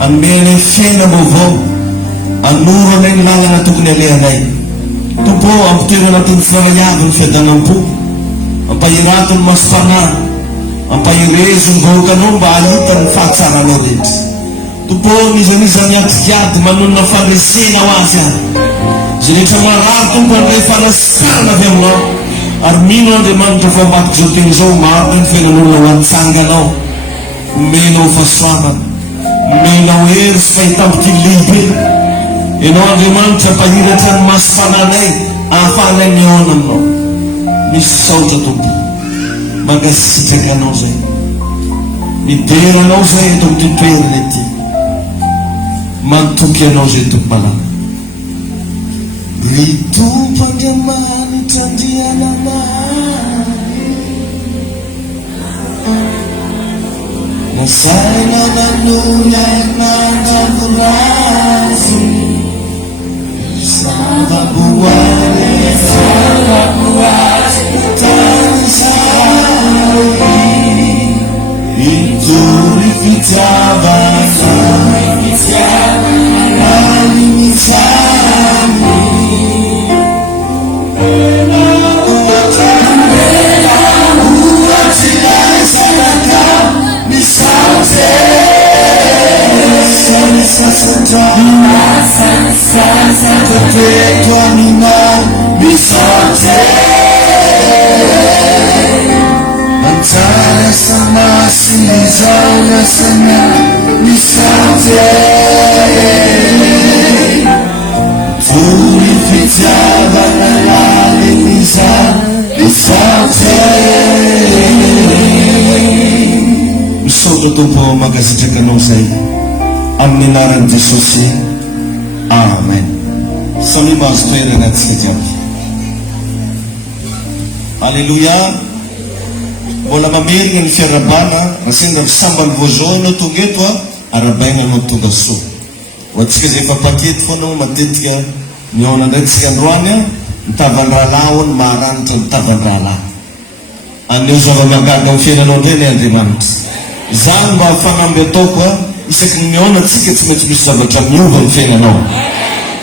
anmenay fiaina vaovao, anoro anay ny lalana tokony alehanay. Tompo, ampitoerana anatin'ny fanayavy ny fiadanam-po, ampahiratony masom-panahy, ampahirezony vahoakanao mba ahita ny fahatsaranao rehetra. Tompo, nizanizany atikady manonona faresena ho azy ahy. Zay rehetra marary tompo andray fanasarana avy aminao, ary mino Andriamanitra fa ambaky zao teny zao maro ny fiainan'olona ho antsanganao. Menao fahasoavana, menao hery sy fahitam-pity lehibe. Ianao Andriamanitra mpahiratra ny masom-pananay ahafahanay miaona aminao. Misy saotra tompo, mangasitraka anao zay, mideranao zay eto amin'ity toerana ity, mantoky anao zay tompo malala. Ry tompo Andriamanitra andriananay, nasaina nanolay nandavolazy, zava-boary tanisary, itory fitiavana alinisany. Antara sama silizana sana misate, turi fitiavana laliniza misate. Misaotra tompo magasitraka anao zay amin'ny anaran'i Jesosy, amen. Samy mahazo toerana antsika jiaby. Alleluia. Mbola mamerina ny fiarabana, raha sendra misambany voazao anao tonga eto a, arabaina anao tonga soa. Ho antsika zay efa pakety foana matetika miaona indray tsika androany a, mitavany rahalahy ny maharanitra mitavany rahalahy. Aneo zava-miagaga amin'ny fiainanao indray ny Andriamanitra. Zany mba fanamby ataoko a, isaky ny miaona tsika tsy maintsy misy zavatra miova ny fiainanao.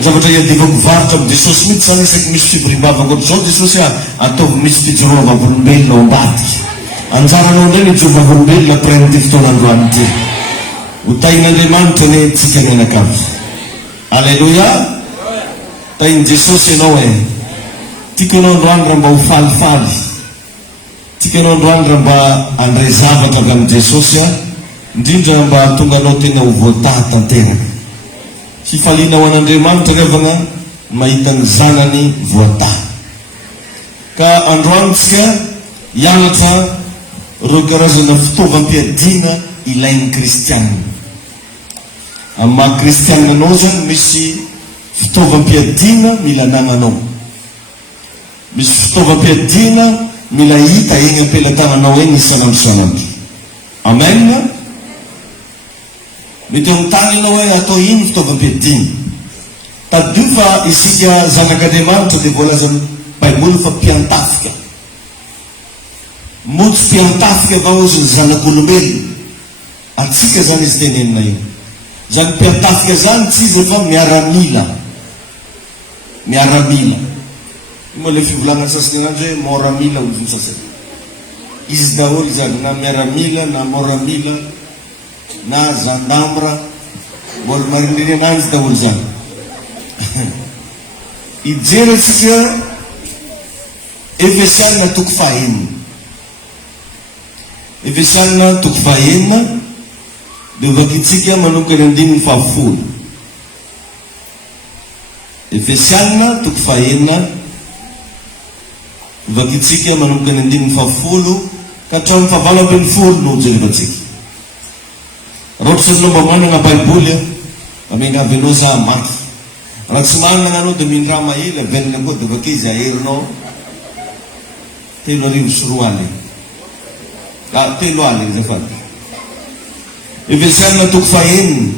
Zavatra iadivako varitra amin'ny Jesosy mihitsy zany, isaky misy fivorimbavako ohatr'izao Jesosy a, ataovy misy fijorovavolombelona ao ambadika. Anjaranao indray ny jovavolombelona après n'ity fotoanandroany ity. Ho tain'Andriamanitra ny tsika mianakavy. Alleluia. Tain'i Jesosy ianao e. Tiako ianao androany raha mba ho falifaly. Tiako ianao androany raha mba andray zavatra avy amin'ny Jesosy a, indrindra mba tonga anao tena ho voataha tanteraka. Fifaliana ho an'Andriamanitra revana mahita ny zanany voataha. Ka androany tsika hianatra reo karazana fitaovam-piadiana ilain'ny kristianina. Amin'ny maha kristianina anao zany misy fitaovam-piadiana mila anananao, misy fitaovam-piadiana mila hita eny am-pelatananao eny isanandro. Amen. Mety amin'ny ianao hoe atao iny fitaovam-piadiana. Tadio fa isika zanak'Andriamanitra dia voalaza ny Baiboly fa mpiantafika. Motsy mpiantafika avao izy ny zanak'olombelona. Atsika zany izy tenenina io. Zany mpiantafika zany tsy izy fa miaramila. Miaramila. Io moa le fivolagna sasany andro hoe moramila olo ny sasany. Izy daholo zany na miaramila na moramila na zandamra, mbola marindriny anazy daholo zany. Ijery atsika Efesianina toko fahaenina. Efesianina toko fahaenina dia vakitsika manomboka ny 10:10. Efesianina toko fahaenina vakitsika manomboka ny 10:10 ka hatramin'ny 9:20 no jerevantsika. Raha ohatra sanao mba manana Baiboly amenavy anao za maky. Raha tsy manana anao dia mindraha mahela venina koa dia vake izy aherinao 3:03 aly. 3 aly zafady. Efesianina toko fahaenina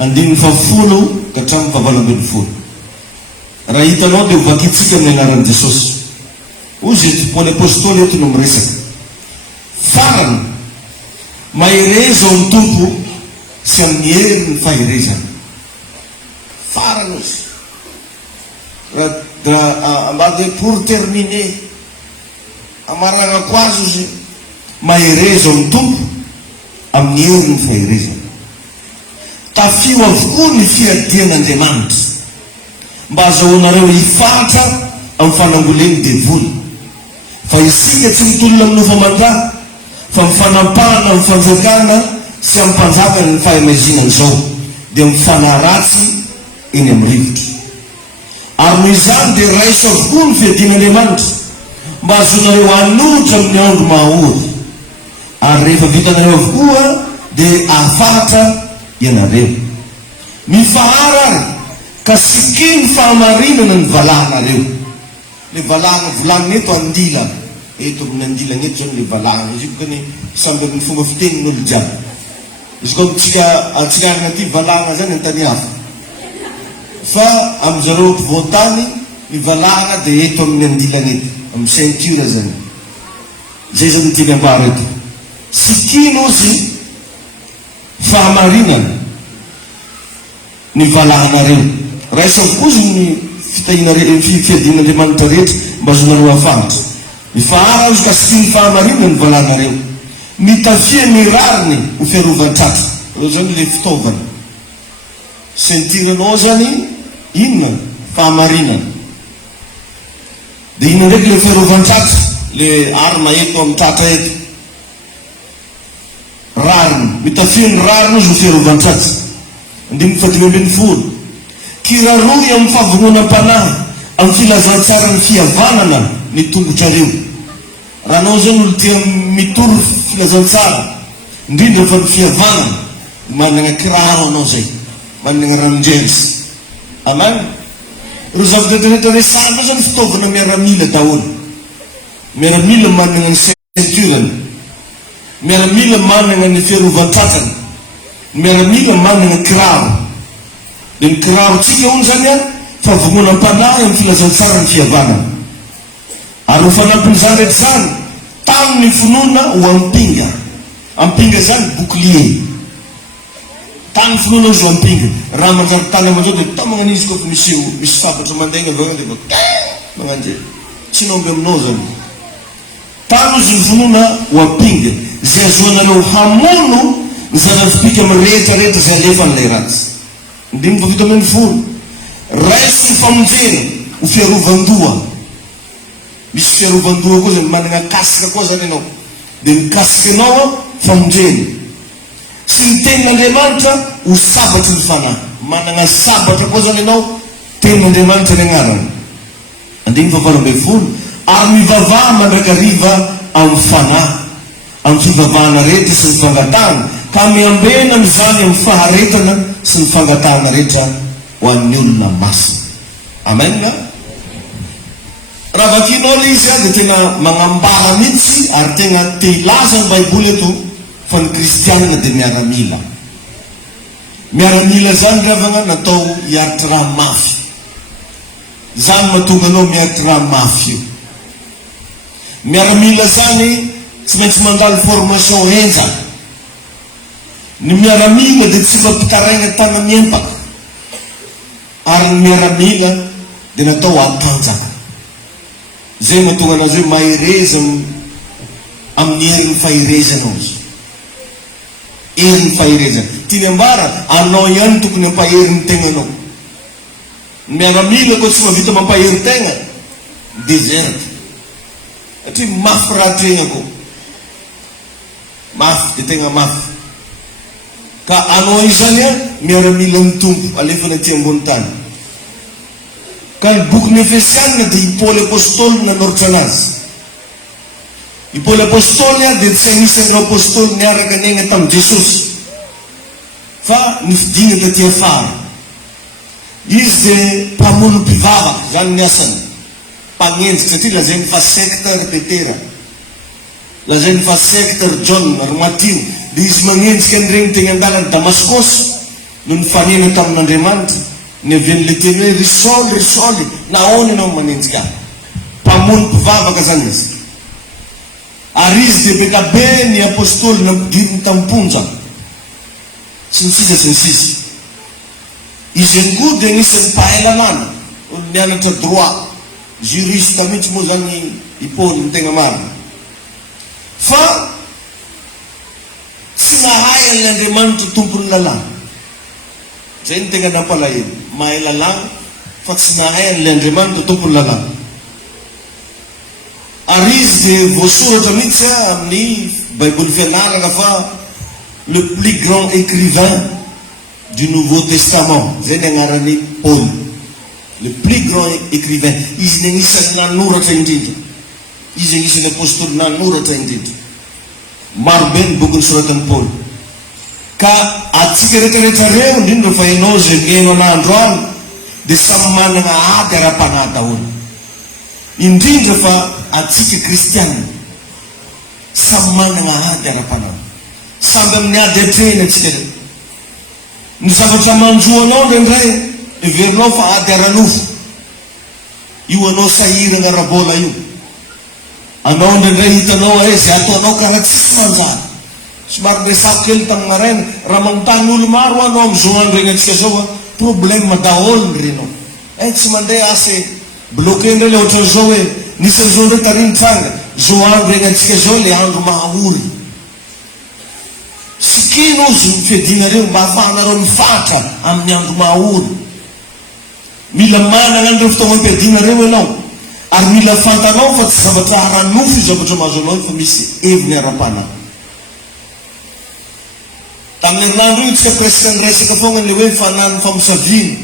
10:10 ka hatramin'ny 9:20. Raha hitanao dia vakitsika amin'ny anaran'i Jesosy. Ozy eto Paoly apôstôly eto no miresaka. Farany mahereza ao ny tompo sy amin'ny herin'ny fahirezana. Farany izy. Ambade pour terminer, amaranako azy izy maherezo amin'ny tompo amin'ny herin'ny fahirezana. Tafio avokoa ny fiadian'Andriamanitra mba azahoanareo hifatra amin'ny fanangoleny devoly. Fa isika tsy mitolona amin'ny nofamandrà, fa mifanampahana amin'ny fanjakana sy amin'ny mpanjaka ny fahamaizina izao, dia mifanaratsy eny amin'ny rivotra. Ary noho izany dia raiso avokoa ny fiadian'Andriamanitra mba azahoanareo hanolotra amin'ny andro mahaory. Ary rehefa vitanareo avokoa dia ahafatra ianareo. Mifahara ary ka sikiny fahamarinana ny valahanareo. Le valahana volanina eto andila, eto amin'ny andilana eto zany le valahana. Izy io kany samby amin'ny fomba fitenin'olo jiaby. Izy koa tsirarina ty valahana zany antany hafa. Fa amin'izareo mpivoantany ny valahana dia eto amin'ny andilana eto, amin'ny ceinture zany. Zay zany teny ambara eto. Sikino izy fahamarinana ny valahanareo. Raisa avokoa izy ny fiadian'Andriamanitra rehetra mba azonareo hafantatra. Mifahara izy ka sikiny fahamarinana ny valahanareo. Mitafia ny rariny ho fiarovan-tratra. Eo zany le fitaovana. Ceinture-nao zany inona? Fahamarinana. Dia inona ndraiky le fiarovan-tratra? Le arma eto amin'ny tratra eto. Rariny. Mitafia ny rariny izy ho fiarovan-tratra. 5:24. Kiraroy amin'ny fahavononam-panahy amin'ny filazantsara ny fihavanana ny tongotrareo. Raha anao zany olo tia mitory filazantsara, indrindra fa ny fihavanana, manana kiraro anao zay, manana ranondresy. Amen. Ro zava-dehibe resahana zany fitaovana miaramila daholo. Miaramila manana ny ceinture-ny, miaramila manana ny fiarovan-tratrany, miaramila manana kiraro. Dia ny kirarontsika hono zany a fahavononam-panahy amin'ny filazantsara ny fihavanana. Ary ho fanampin'izany rehetra zany, tanony finoana ho ampinga. Ampinga zany bouclier. Tany finoana izy ho ampinga. Raha manjary tany aman'izao dia ta magnano izy kofa misy sabatra mandaigna avao dia magnano zay. Tsy nomby aminao zany. Tany izy ny finoana ho ampinga. Zay azohanareo hamono ny zanavipika amin'ny rehetrarehetra zay alefa n'ilay ratsy. 5:20. Raiso ny famonjena ho fiarovan-doha. Misy fiarovan-doha koa zany, manana kasika koa zany ianao. Dia mikasika anao famonjena. Sy ny tenin'Andriamanitra ho sabatry ny fanahy. Manana sabatra koa zany ianao, tenin'Andriamanitra ny agnarany. 5:20. Ary mivavaha mandrakariva amin'ny fanahy, amin'ny fivavahana rehetra sy ny fangatahana, ka miambena amin'izany amin'ny faharetana sy ny fangatahana rehetra ho an'ny olona masina. Amen. Raha vakinao le izy dia tena magnambara mihitsy ary tena te hilaza ny baiboly eto fa ny kristianina dia miaramila. Miaramila zany ravana natao hiaritry raha mafy. Zany mahatonga anao miaritry raha mafy io. Miaramila zany tsy maintsy mandalo formation enjana. Ny miaramila dia tsy mampitaraigna tana miempaka. Ary ny miaramila dia natao atanjaka. Zay mahatonga anazy hoe mahireza amin'ny herin'ny fahirezana izy. Herin'ny fahirezana. Tiany ambara, anao ihany tokony hampahery ny tegnanao. Ny miaramila koa tsy mahavita mampahery tegna, déserte. Satria mafy raha tegna koa. Mafy, dia tegna mafy. Ka anao izany a miaramila ny tompo alefana aty ambony tany. Ka ny boky ny Efesianina dia i Paoly apôstôly nanoratra anazy. I Paoly apôstôly a dia tsy anisan'ireo apôstôly niaraka niaina tamin'i Jesosy, fa nifidina taty afara. Izy dia mpamono mpivavaka, zany ny asany. Mpanenjika, satria lazainy fa secteur Petera, lazainy fa secteur John ary Mattio. Dia izy magnenjika an'iregny teny an-dalana Damaskosy no nifanena tamin'Andriamanitra. Ny avian'le teny hoe risaoly, risaoly, nahoana ianao manenjika ahy? Mpamono mpivavaka zany izy. Ary izy dia beka be ny apôstôly nampidiriny tamin'ny ponja. sy ny sisa izy ngo dia anisany pahaelanana olo mianatra droit juriste mihitsy moa zany i Paul ny tegna marina fa tsy mahay an'Andriamanitra tompony lalàna zay ny tegna nampalahelo mahay lalàna fa tsy mahay an'Andriamanitra tompony lalàna ary izy dia voasoratra mihitsy amin'ny baiboly fianarana fa le plus grand écrivain du Nouveau Testament zay ny agnarany Paul le plus grand écrivain izy ny anisany nanoratra indrindra izy anisany apôstoly nanoratra indrindra marobe ny boky nisoratany Paul ka atsika rehetrarehetra reo indrindra fa ianao zay miaino an'andro any dia samy manana ady ara-panahy daholo indrindra fa atsika kristianina samy manana ady ara-panahy samby amin'ny ady atrehny atsika reo ny zavatra manjoanao ndraindray everinao fa ady ara-nofo io anao sahirana arabola io anao ndraindray hitanao zay ataonao karaha tsisy manjary somary resako kely tamin'ny maraina raha manontany olo maro anao am'izao andro egny atsika zao problème daholo ny renao tsy mandeha asa bloqué ndray le ohatran'izao hoe nisy an'izao ndray tarinitsanga zao andro egny atsika zao le andro mahaory sikino ozy ny fiadinareo mba ahafahanareo mifatra amin'ny andro mahaory mila manana andreo fotoagna ampiadinareo ianao ary mila fantanao fa tsy zavatra ara-nofo zavatra mahazo anao fa misy heviny ara-panahy tamin'ny herinandro io tsika presque nyresaka fogna le hoe fanany famosaviana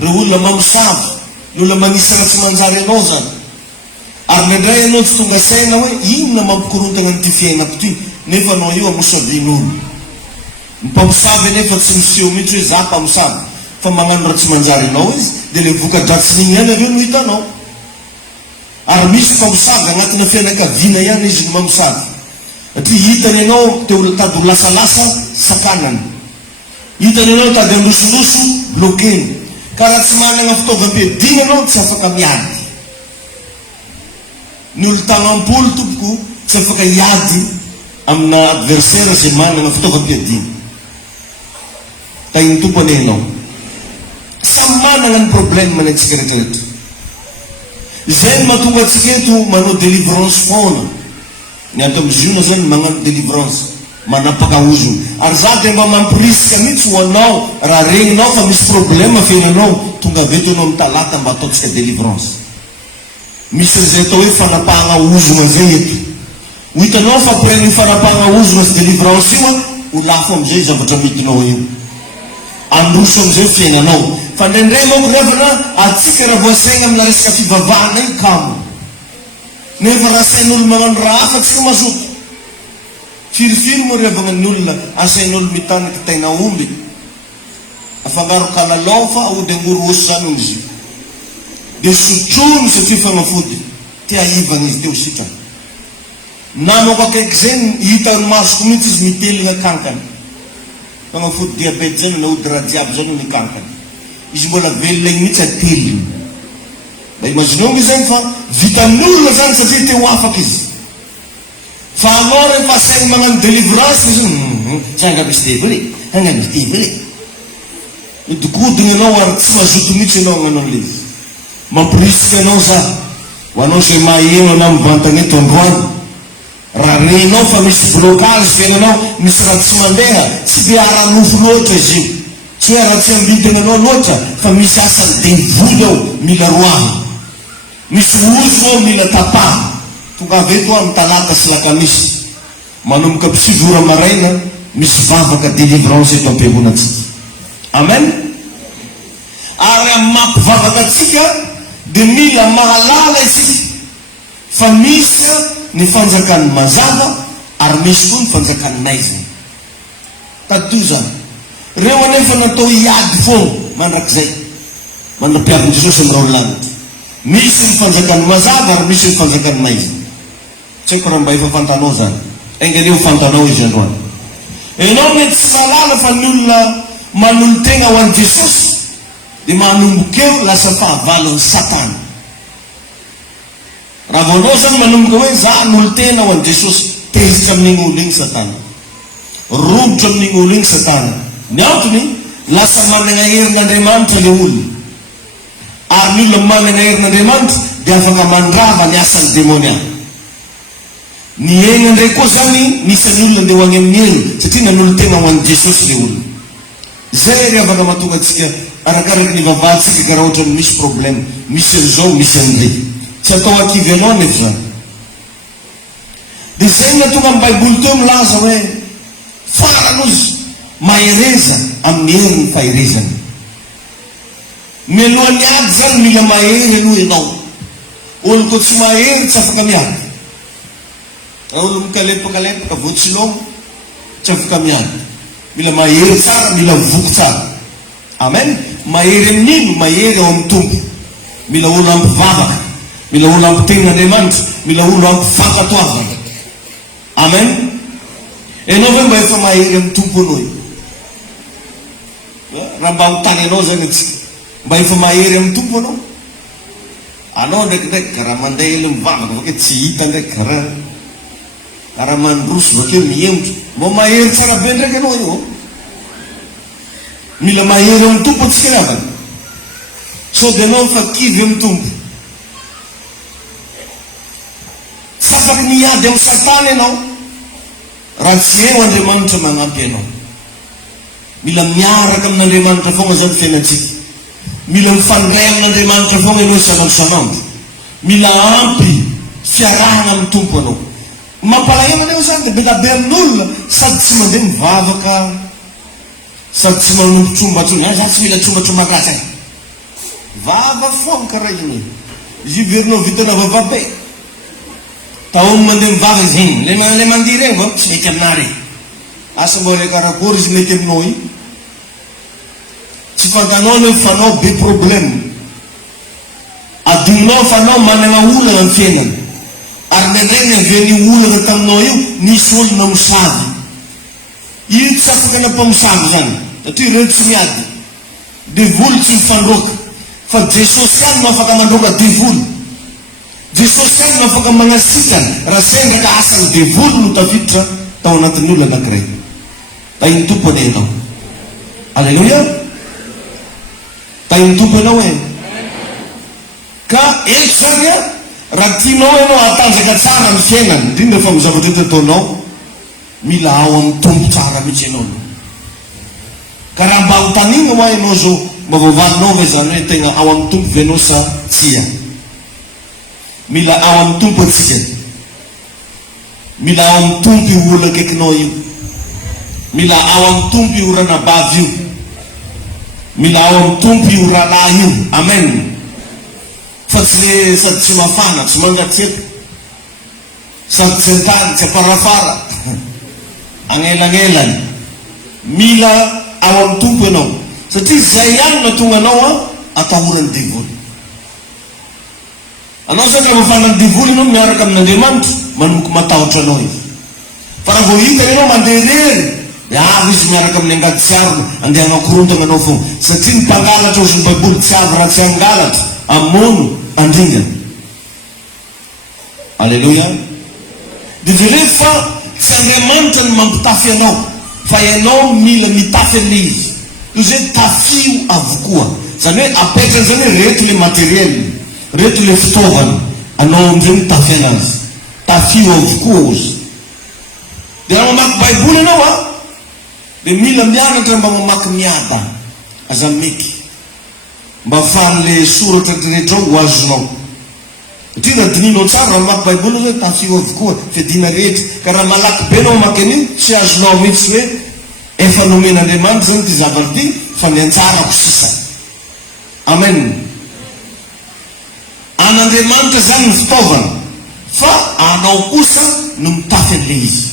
reo olona mamosavy ny olona manisana tsy manjary anao zany ary ndraindray ianao tsy tonga saina hoe inona mampikorontana nyty fiainako ty nefa anao io amosavian'olo ny mpamosavy nefa tsy miseho mihitsy hoe za mpamosavy fa magnano raha tsy manjary anao izy dia le voka-dratsin'igny ihany aveo no hitanao ary misy mpamosavy agnatina fianakaviana ihany izy no mamosavy satria hitany ianao tady ho lasalasa sakanany hitany ianao tady androsoloso blokeny ka raha tsy manana fitaovam-piadina anao tsy afaka miady ny olo tagnampolo tompoko tsy afaka hiady amina adversaire zay manana fitaovam-piadina ka iny tompo anehinao samy manana ny problème manantsika rehetrarehetra zay ny mahatonga atsika eto manao délivrance foana ny ato am'ziona zany magnano délivrance manapaka ozony ary za dia mba mampirisika mihitsy ho anao raha regninao fa misy problème fiainanao tonga aveto anao amin'ny talata mba ataotsika délivrance misy zay atao hoe fanapahana ozona zay eto ho hitanao fa après ny fanapahana ozona sy délivrance io ho lafo am'izay zavatra midinao io androso am'izay fiainanao fa ndraindray manko revana atsika raha voasaigna amina resaka fivavahana io kamo nefa raha sain'olo magnano raha hafa tsika mazoto firifiry moa revana ny olona asain'olo mitaniky taina omby afangaro kalalao fa ody angoro oso zany izy io dia sotrony satria fagnafody tia ivana izy teo sitrany namako akaiky zay hita ny masoko mihitsy izy mitelina kankany fagnafody diabete zany na ody radiabo zany ny kankany izy mbola velona igny mihitsy ateliny mba imaginongy zany fa vita amin'olona zany satria teo afaka izy fa anao rehefa asaigny magnano délivrance izy zay angamisy devele angamisy devele midikodigny anao ary tsy mazoto mihitsy anao agnanao le izy mampirisika anao za ho anao zay maheno anao mivantana eto androany raha renao fa misy blocage fiainanao misy raha tsy mandeha tsy dia ara-nofo loatra izy io tsy hoe raha tsy ambidina anao loatra fa misy asany devoly ao mila roahy misy ozo ao mila tapaha tonga aveto amin'ny talata sy lakamisy manomboka pisivora maraina misy vavaka délivrance eto am-piangonatsika amen ary amin'ny mampivavaka atsika dia mila mahalala isika fa misy ny fanjakan'ny mazava ary misy koa ny fanjakan'ny naizana tato zany reo anefa natao hiady foana mandrakizay mandrapiavin' jesosy amin'ny raolanitra misy ny fanjakan'ny mazava ary misy ny fanjakan'ny naizana tsy haiko raha mba efa fantanao zany enganeo fantanao izy androany ianao mety tsy mahalala fa ny olona manolo tegna ho an'i jesosy dia manombokeo lasa fahavalon'ny satana raha vaonao zany manomboka hoe za nolo tena ho an'i jesosy tezitra amin'igny olo igny satana robotra amin'igny olo igny satana Ny antony lasa manana herin'Andriamanitra le olona, ary ny olona manana herin'Andriamanitra dia afaka mandrava ny asan'ny demoniaka. Ny aigna ndray koa zany nisan'ny olona ndeha ho any amin'ny hery satria nanolo tena ho an'i Jesosy le olona. Zay ry afaka mahatonga antsika arakaraky ny vavahantsika ka raha ohatra ny misy problème, misy an'izao, misy an'ilay. Tsy atao akivy anao nefa zany. Dia zay natonga amin'ny Baiboly teo milaza hoe faranozy mahereza amin'ny herin'ny faherezana. Mialohan'ny ady zany mila mahery aloha ianao. Olo koa tsy mahery tsy afaka miady. Olo mikalepakalepaka voatsilongo tsy afaka miady. Mila mahery tsara, mila voko tsara. Amen. Mahery amin'ino? Mahery ao amin'ny tompo. Mila olo ampivavaka, mila olo ampitenin'Andriamanitra, mila olo ampifankatoavana. Amen. Enao ve mba efa mahery amin'ny tompo anao io? Raha mba mitany anao zany atsika, mba efa mahery amin'ny tompo anao? Anao ndraikindraiky karaha mandeha ely mivavaka vake tsy hita ndraiky karaha mandroso vake miemotro. Mba mahery tsara be ndraiky anao io. Mila mahery amin'ny tompo atsika ravana. So dia anao fa kivy amin'ny tompo. Tsy afaky miady amin'ny Satana ianao raha tsy eo Andriamanitra magnampy anao. Mila miaraka amin'Andriamanitra foana zany fiainantsika. Mila mifandray amin'Andriamanitra foana ianao isanandro. Mila ampy fiarahana amin'ny tompo anao. Mampalahelo anao zany dia belabe amin'olona sady tsy mandeha mivavaka, sady tsy manompo trombatromba. Za tsy mila trombatromba gasy. Vava foana karaha iny. Izy iverinao vitanao vavabe. Taono mandeha mivava izy igny. Le mandihy regny va tsy mety aminah regny. Asa mbo re karakory izy mety aminao iny. Tsy fantanao hoe fanao be problème. Adinonao fanao manana olana amin'ny fiainana. Ary nendray niavian'io olana taminao io nisy olona misavy. Io tsy afaka nampamisavy zany. Satria ireo tsy miady. Devoly tsy mifandroaka. Fa Jesosy ihany no afaka mandroaka devoly. Jesosy ihany no afaka magnasikana. Raha zay ndraka asan'ny devoly no tafiditra tao anatin'ny olona anankiray. Tain'ny tompo anay ianao. Alleluia. Tain'ny tompo ianao e. Ka eto zany a, raha tianao ianao atanjaka tsara ny fiainana, indrindra fa mizavatra eto ataonao, mila ao amin'ny tompo tsara mihitsy ianao. Ka raha mba hotanina hoa ianao zao, mba vavalinao ve zany hoe tegna ao amin'ny tompo ve ianao sa tsia? Mila ao amin'ny tompo atsika. Mila ao amin'ny tompo io olona akaikinao io. Mila ao amin'ny tompo io ranabavy io. Mila ao amin'ny tompo io rahalahy io. Amen. Fa tsy le sady tsy mafana, tsy mangatsiaka, sady tsy antany, tsy aparafara, agnelagnelany. Mila ao amin'ny tompo ianao. Satria zay ihany no tonga anao atahorany devoly. Anao zany rehefa fanany devoly ianao miaraka amin'Andriamanitra, manomboky matahotra anao izy. Fa raha vao hita ianao mandeha rery, dia avy izy miaraka amin'ny angady tsy avy, andeha anakorontana anao foana. Satria ny mpangalatra ozy ny Baiboly tsy avy raha tsy angalatra, amono andringana. Alleluia. Dia rehefa tsy Andriamanitra ny mampitafy anao, fa ianao mila mitafy an'ilay izy. Io zay tafio avokoa. Zany hoe apetrany zany hoe reto le matériel, reto le fitaovana, anao amizay mitafy anazy. Tafio avokoa ozy. Dia raha mamaky Baiboly ianao dia mila mianatra mba mamaky miada aza meky, mba afahan'le soratra rehetra ho azonao. Satria raha dininao tsara raha mamaky Baiboly hoe tafio avokoa, fiadina rehetra. Ka raha malaky be anao mamaky an'iny, tsy azonao mihitsy hoe efa nomen'Andriamanitra zany ty zavatra ty fa miantsarako sisa. Amen. An'Andriamanitra zany ny fitaovana, fa anao kosa no mitafy an'le izy.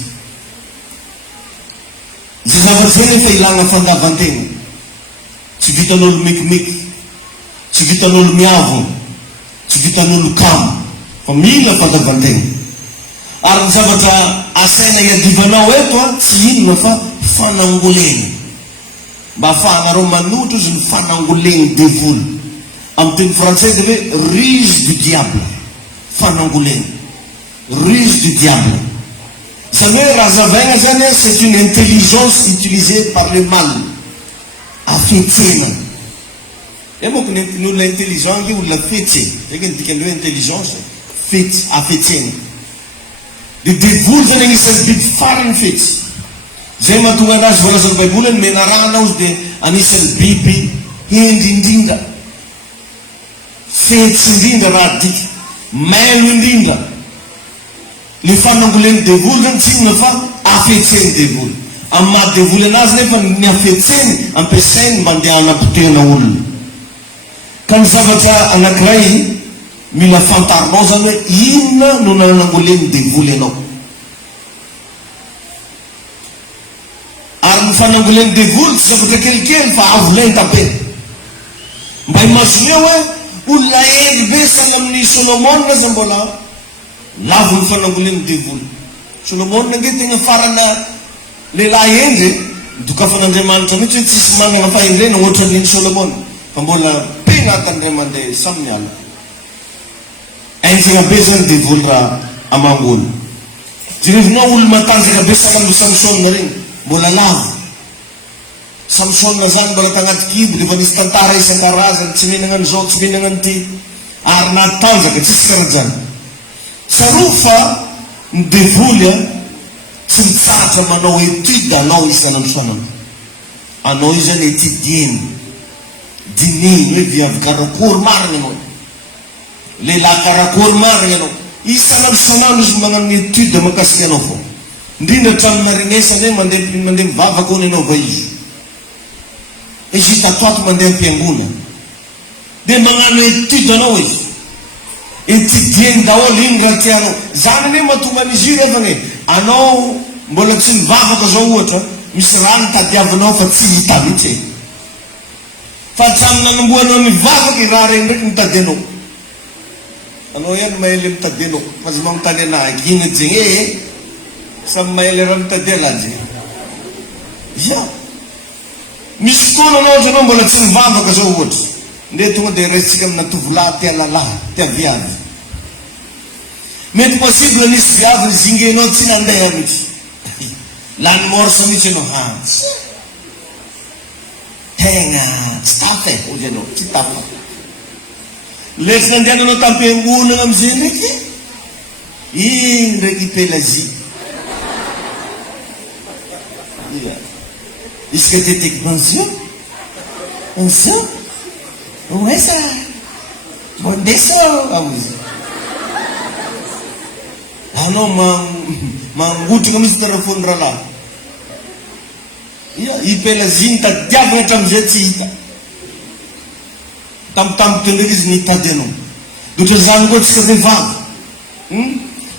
Zay zavatra zay nefa ilana fandavan-tegna. Tsy vitan'olo mekimeky, tsy vitan'olo miavona, tsy vitan'olo kamo, fa mila fandavan-tegna. Ary ny zavatra asaina iadivanao eto tsy inona fa fanangolena. Mba afahanareo manotra izy ny fanangoleny devoly. Amin'ny teny frantsay dia hoe ruse du diable. Fanangolena. Ruse du diable. Zany hoe raha zavaigna zany c'est une intelligence utilisée par le mal. afetsena. Moko ny olona intelligent io olona fetsy. Zay ny dikany hoe intelligence, fetsy, afetsena. Dia devoly zany anisan'ny biby farany fetsy. Zay mahatonga anazy voalazan'ny Baiboly ny menarana ozy dia anisan'ny biby indrindra. Fetsy indrindra raha dika, mailo indrindra. Ny fanangolen'ny devoly zany tsy inona fa afetseny devoly. Amin'ny maha devoly anazy nefa ny afetseny ampiasainy mba andeha hanapotehana olona. Ka ny zavatra anankiray mila fantarinao zany hoe inona no nanangolen'ny devoly ianao. Ary ny fanangolen'ny devoly tsy zavatra kelikely fa avolenta be. Mba imagineo hoe olona ely be sahala amin'ny Solomona zay mbola lavo ny fanangolen'ny devoly. Solomona nge tegna farana lehilahy endry dokafan'Andriamanitra mihitsy hoe tsisy manana fahendrena ohatra ny Solomona fa mbola be anatin'Andriamanitra samy miala. Ainjina be zany devoly raha amangolo. Jerevinao olo matanjaka be sahala amin'ny Samsona regny mbola lavo. Samsona zany mbola tagnaty kibo rehefa nisy tantara isan-karazany tsy mihinana an'izao tsy mihinana an'ity ary natanjaka tsisy karaha zany. Sarofa ny devoly tsy mitsatra manao étude anao isan'androsanana. Anao io zany étudieny dineny hoe viavy karakory marina anao, lehilahy karakory marina anao. Isan'androsanana izy magnano ny étude makasika anao fo. Indrindra hatramin'ny marinesana hoe mandeha mivavaka hono ianao va izy. Izy tatoato mandeha am-piangona. Dia magnano étude anao izy. Étudieny daholo iny raha tianao. Zany ane mahatonga an'izy io rehefa ne anao mbola tsy mivavaka zao ohatra, misy raha nitadiavinao fa tsy hita mihitsy. Fa hatramin'ny nanombohanao mivavaka i raha regny ndraiky mitadianao. Anao ihany mahaely mitadianao. Fa azy magnotany anahy ina jegny samy mahaely raha mitadia lazy. Ya. Misy fotoana anao ohatra anao mbola tsy mivavaka zao ohatra. Nde tonga dia resitsika amina tovolahy tia lalahy, tia viavy. Mety possible nisy viavy zingenao tsy nandeha mihitsy. Lany morsa mihitsy ianao ha. Tegna tsy tafa ozy ianao, tsy tafa. Lesy nandehananao tampiangonana am'izay ndraiky. Iny ndraiky Pélagie. Isika teteky pension. Pension? Ouais ça. Bon descend amuzi. Ano mangutinga mihitsy telefony ralahy. Ia Pélagie tadiavana hatramin'izay tsy hita. Tampotampoka ndraiky izy nitady anao. Dotra zany koa tsika vehivavy.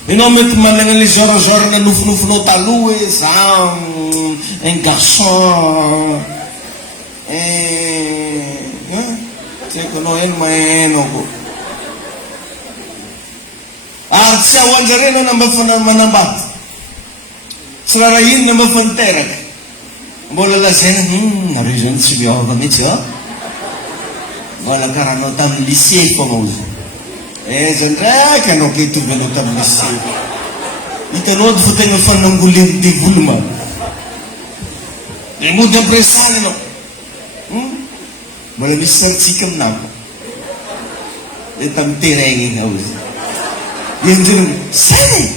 Ianao mety manana le zorazorana nofonofonao taloha hoe za un garçon tseko anao eny maheno ko. Ary tsy ahoanjarena na mba manambady. Tsy raha iny na mba faniteraka. Mbola lazaina nareo zany tsy miahova mihitsy mbola karaha anao tamin'ny lycée foana ozy. Zany ndraiky anao ke hitovy anao tamin'ny lycée. Hitanao fa tegna fanangolen'ny devoly ma. Dia mody ampiresany anao. Mbola misy saritsika aminako. Dia tamin'ny terrain iny ozy. Enjeny sany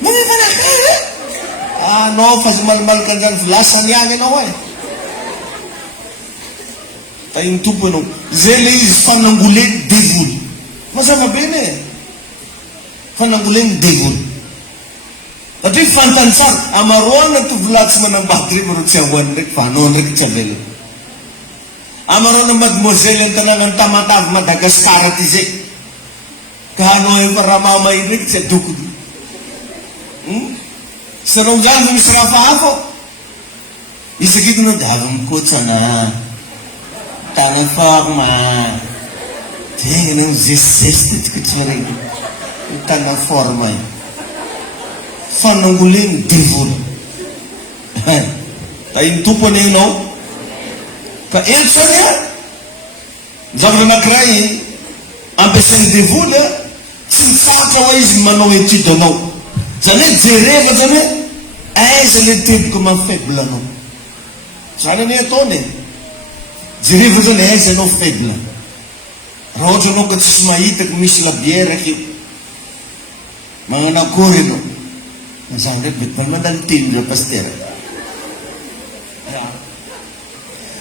mananakary anao fa sy malimalika an'izany fa lasany agny anao ay. Tainy tompo anao. Zay le izy fanangolen'ny devoly. Mazava be ne. Fanangolen'ny devoly. Satria fantany tsara amaroana tovolahy tsy manambady regny reo tsy ahoany ndraiky fa anao ndraiky tsy avela. Amaroana mademoiselle an-tanàna ny Tamatavy Madagasikara ty zay. Ka anao efa raha mamay ndraiky tsy adokony. Sy anao zany fa misy raha fahafa. Isakitona dia avy mikotsana. Tana forma. Tegna ny geste tsika tsy regny. Tana forma. Fanangolen'ny devoly. Tainy tompony ianao. Ka eto zany zavatra anankiray ampiasain'ny devoly tsy mifatra hoa izy manao étude anao. Zany hoe jereva zany hoe aiza le teboka mahafaible anao. Zany ane ataony. Jereva zany aiza anao faible. Raha ohatra anao ka tsisy mahita ka misy labiera ake. Magnano akory anao. Zany ndraiky mety mba mandalo teny ra pasteur.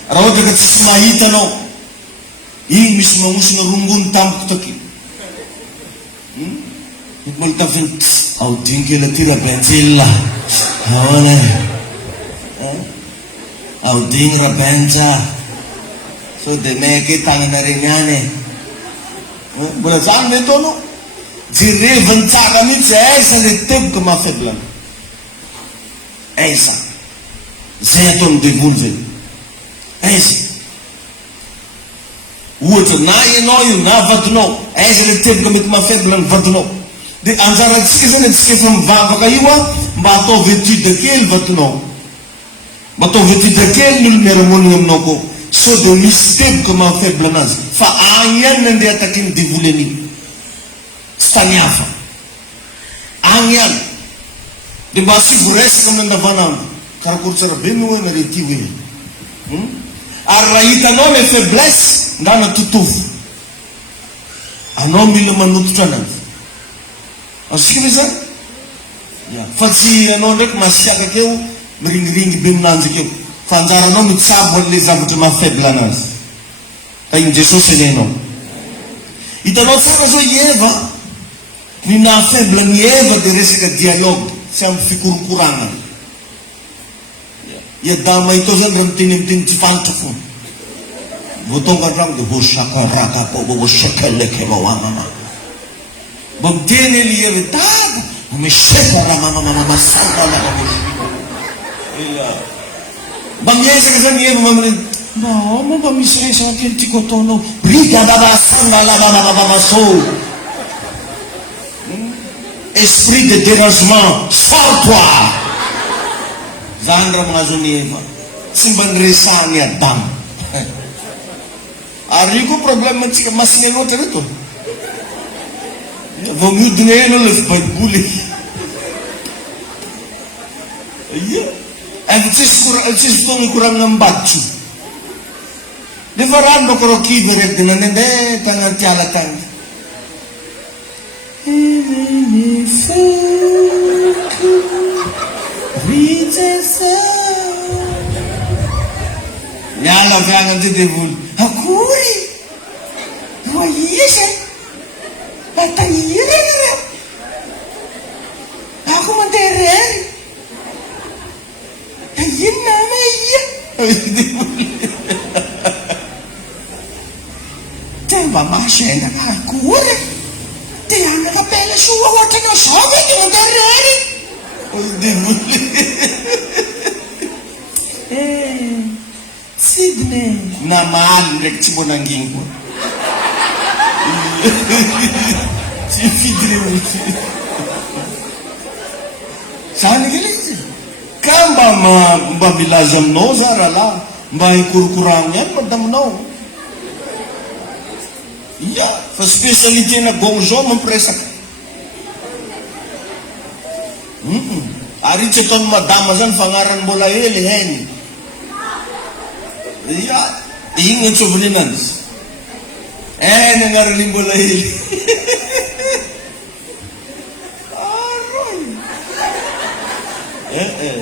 Raha ohatra ka tsisy mahita anao, igny misy magnosona rongony tampoka taky. Mety mbola tafiny aodiny kely aty rabenjela. Ahoana aodiny rabenja. So de meke tagnana regny any. Mbola zany mety anao. Jerevany tsara mihitsy aiza le teboka mahafaible anao. Aiza. Zay ataony devoly zay. Aiza. Ohatra na ianao io na vadinao, aiza le teboka mety mahafaible ny vadinao. De anjarantsika zany antsika efa mivavaka io mba ataovy étude kely vadinao. Mba ataovy étude kely ny olo miara-monigny aminao koa. So de misy teboka mahafaible anazy. Fa agny ihany nandeha ataky ny devoly an'igny. Tsy tany hafa. Agny ihany. De mba asivo resaka amin'ny andavanandro. Karakory tsara be no hoe narety hoe. Ary raha hitanao le faiblesse, ndana totovo. Anao mila manototra anazy. Azosika ve zany? Fa tsy anao ndraiky masiaka keo, miringiringy be minanjy keo. Fa anjaranao mitsabo an'le zavatra mahafaible anazy. Ka iny Jesosy enenao. Hitanao tsara zao i Eva. Ny nahafaible ny Eva de resaka dialogue, sy amby fikorokorana. I Adama itao zany raha miteny tsy fantatra fona. Vao tonga andragno de vosakaraka po, vosakaleke mamama. Mba miteny eli Eva dada, mesepara mamama sangala ka mba miezaka zany Eva mamreny. Mba misy resaka kely tiako ataonao. Briga baba sangala mamama so. Esprit de dérangement, sors-toi. Zany raha mahazo ny Eva. Tsy mba niresahany Adama. Ary io koa problème antsika masina loatra reto. Vao mihodina elo le baiboly. Efa tsisy fotoana ikoragnina ambaditro. Lefa rano bako rao kiva reto de nandehandeha tagny antiala tagny. Miala avy agny amizay devoly. Akory! Roa isa! Batahiry reo! Ako mandeha rery! Ino nama ia? Te mba mahasaina ka akory! Te anaka pela soa ohatra na zao ve de mandeha rery! Devoly. Sidney. Namaly ndraiky tsy mbola anginy koa. Tsy fidy rehoty. Zany kely izy. Ka mba milaza aminao za rahalahy. Mba hikorokoragno ihany madaminao. Ia, fa spécialité na gonzo mampiresaka. Ary tsy ataony madama zany fagnarany mbola hely heny. Ia, igny antsoviny anazy. Heny agnarany mbola hely.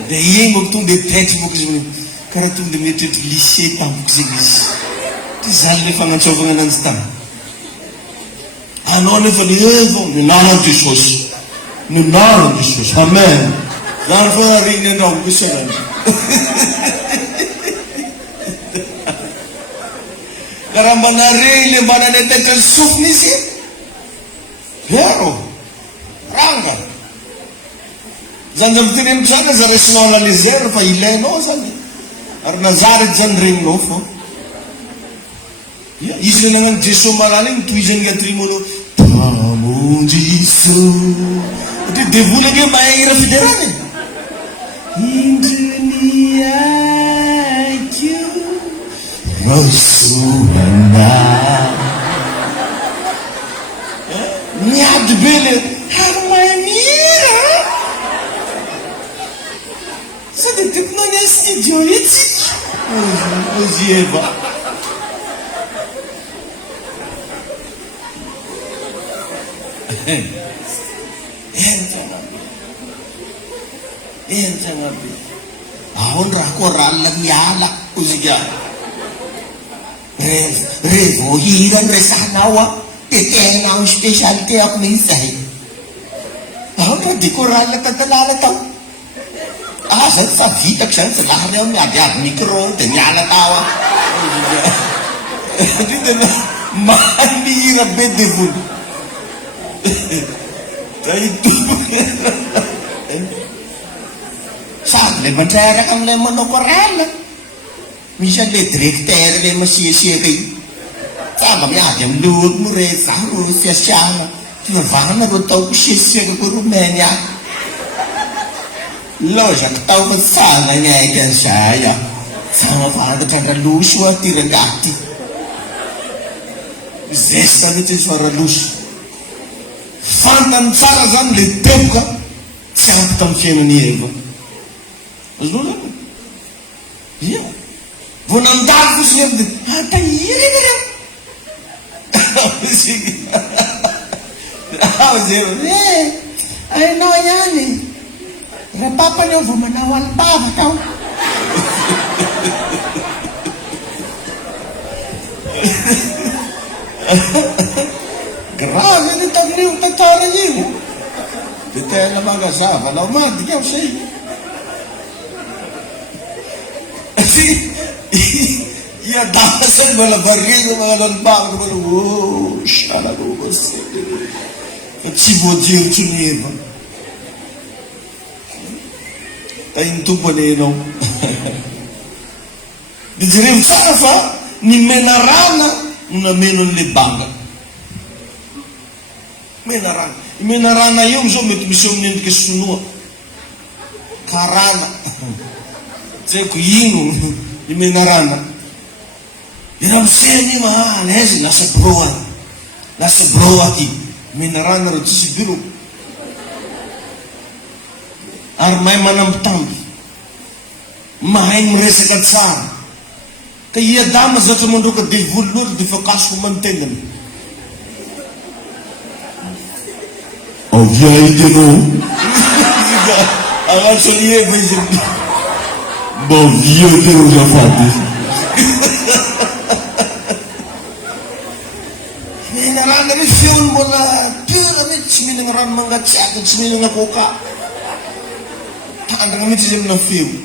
De igny mo tonga de tety boko izy karaha tonga de mieritreritra lycée tampoko zegny izy. Ty zany le fagnantsovana anazy tany. Anao nefa le vao ninara Jesosy. Ninara Jesosy. Amen. Zany fa regny andragoko isanany. Karaha manare le mba nanetatra ny sofiny izy. Pero ranga. Zany zany fiteneniko zany za resinao la légère fa ilainao zany. Ary nazarety zany regninao fo. Izy le nagnano Jesosy malala igny tohizany atrimono. Tamonjy Jesosy. Ty devoly ake mahay hira fiderany. Indrini aiko rosoana. Miady be le harmonia. Sady tiako nany studio itsy. Ozy Eva. Entsana be. Ahon raha korala miala ozika. Revo hiran resanawa. Tena ang specialty ako minsan. Ahon raha di korala tatalala tao. Sa vita siya sa lahat yung may mikro, miala tawa. Dito na, mahirap bedevul. Tayo ito. Saan, leman tera kang leman o korala. Minsan le direkter, le masisiri. Sama mi adyam luod mo re, saro siya siya. Tinavana na tao ko siya ko Romania. Loja tao ko sana niya ikan saya. Sama pa ada cara luswa tiragati. Zesta nito suara lus. Fantam tsara zan le teuka. Siapa tam fieno ni Eva. Azula. Iya. Vonandago siya de. Ata yiri na. Sige. Zero. Ay no yani. Papa niyo bumanawal pa kau. Grabe ni tagliw tatara niyo. Dito na mga safa, no man, di ka siya. Kasi iya dapasan wala baril mga lalbang ko shala ko basta. Chibodio chunieva. Taintu paneno. Dijerim safa ni menarana na menon libanga. Menarana yung so mitbisyon nin kesunua. Karana. Saya kuyingo ni menarana. Yan seni mahal hezi nasa broa ki menarana ro siguro. Armay manam tambi. Mahay meresa katsar. Kaya damas sa mundo ka divulur di fakas kumantengan. Oh yeah, you know. Alam soliye bezin. Bon vieux que vous avez fait. Menarana ni film bola pura ni similingaran mangat siya similinga koka. Ang kami siya na film.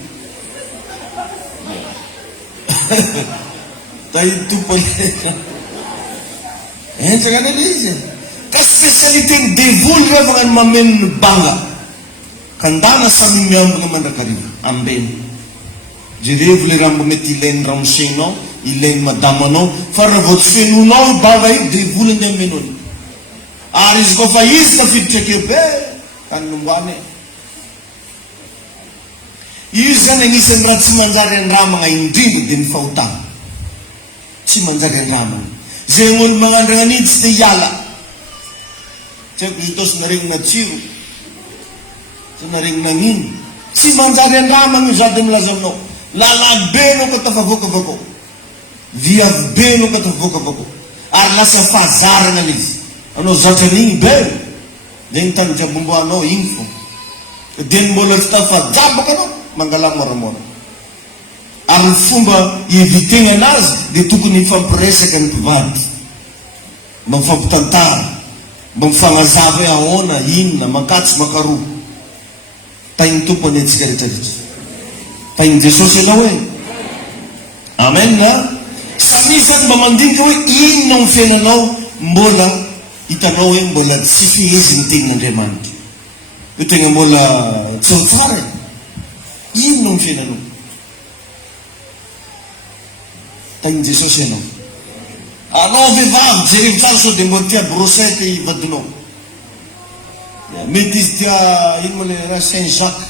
Tayo ito pala. Sa kanila siya. Kaspesialitin devul ravangan mamen banga. Kanda na sa mimiyam mga manakarin. Amben. Jirevli rambo metilen ramsino. Ilen madamano. Faravot fenunaw bagay devul na menon. Aris ko fayis na fitchekebe. Kanumwane. Yuzan ang isang rat si manjaren ramang ay hindi din fautang. Si manjaren ramang. Zengon mga ranganits na yala. Siya kustos na rin na tsiyo. Siya na rin nangin. Si manjaren ramang yung zadem lazano. Lalabeno katafavoko-voko. Viavbeno katafavoko-voko. Arla sa fazar na lis. Ano zataning bel. Dentan siya bumbuano info. Den bola stafa jabo ka no. Mangalang moramon. Ang fumba i-eviting anas di tukun ifampresa kan pivat. Magfamtantar. Magfangasabi ahona, himna, makats makaru. Tayong tupo net sikaritarits. Tayong Jesus ilawe. Amen na. Samisan mamanding kawe inong fenanaw mbola itanawin mbola sifihizing ting ng remand. Ito nga mbola tsulfaren. Inong fenanaw. Tayong Jesus ilawe. Ano vivam, zirim falso de montia brosete i vadno. Metis dia in mole na Saint-Jacques.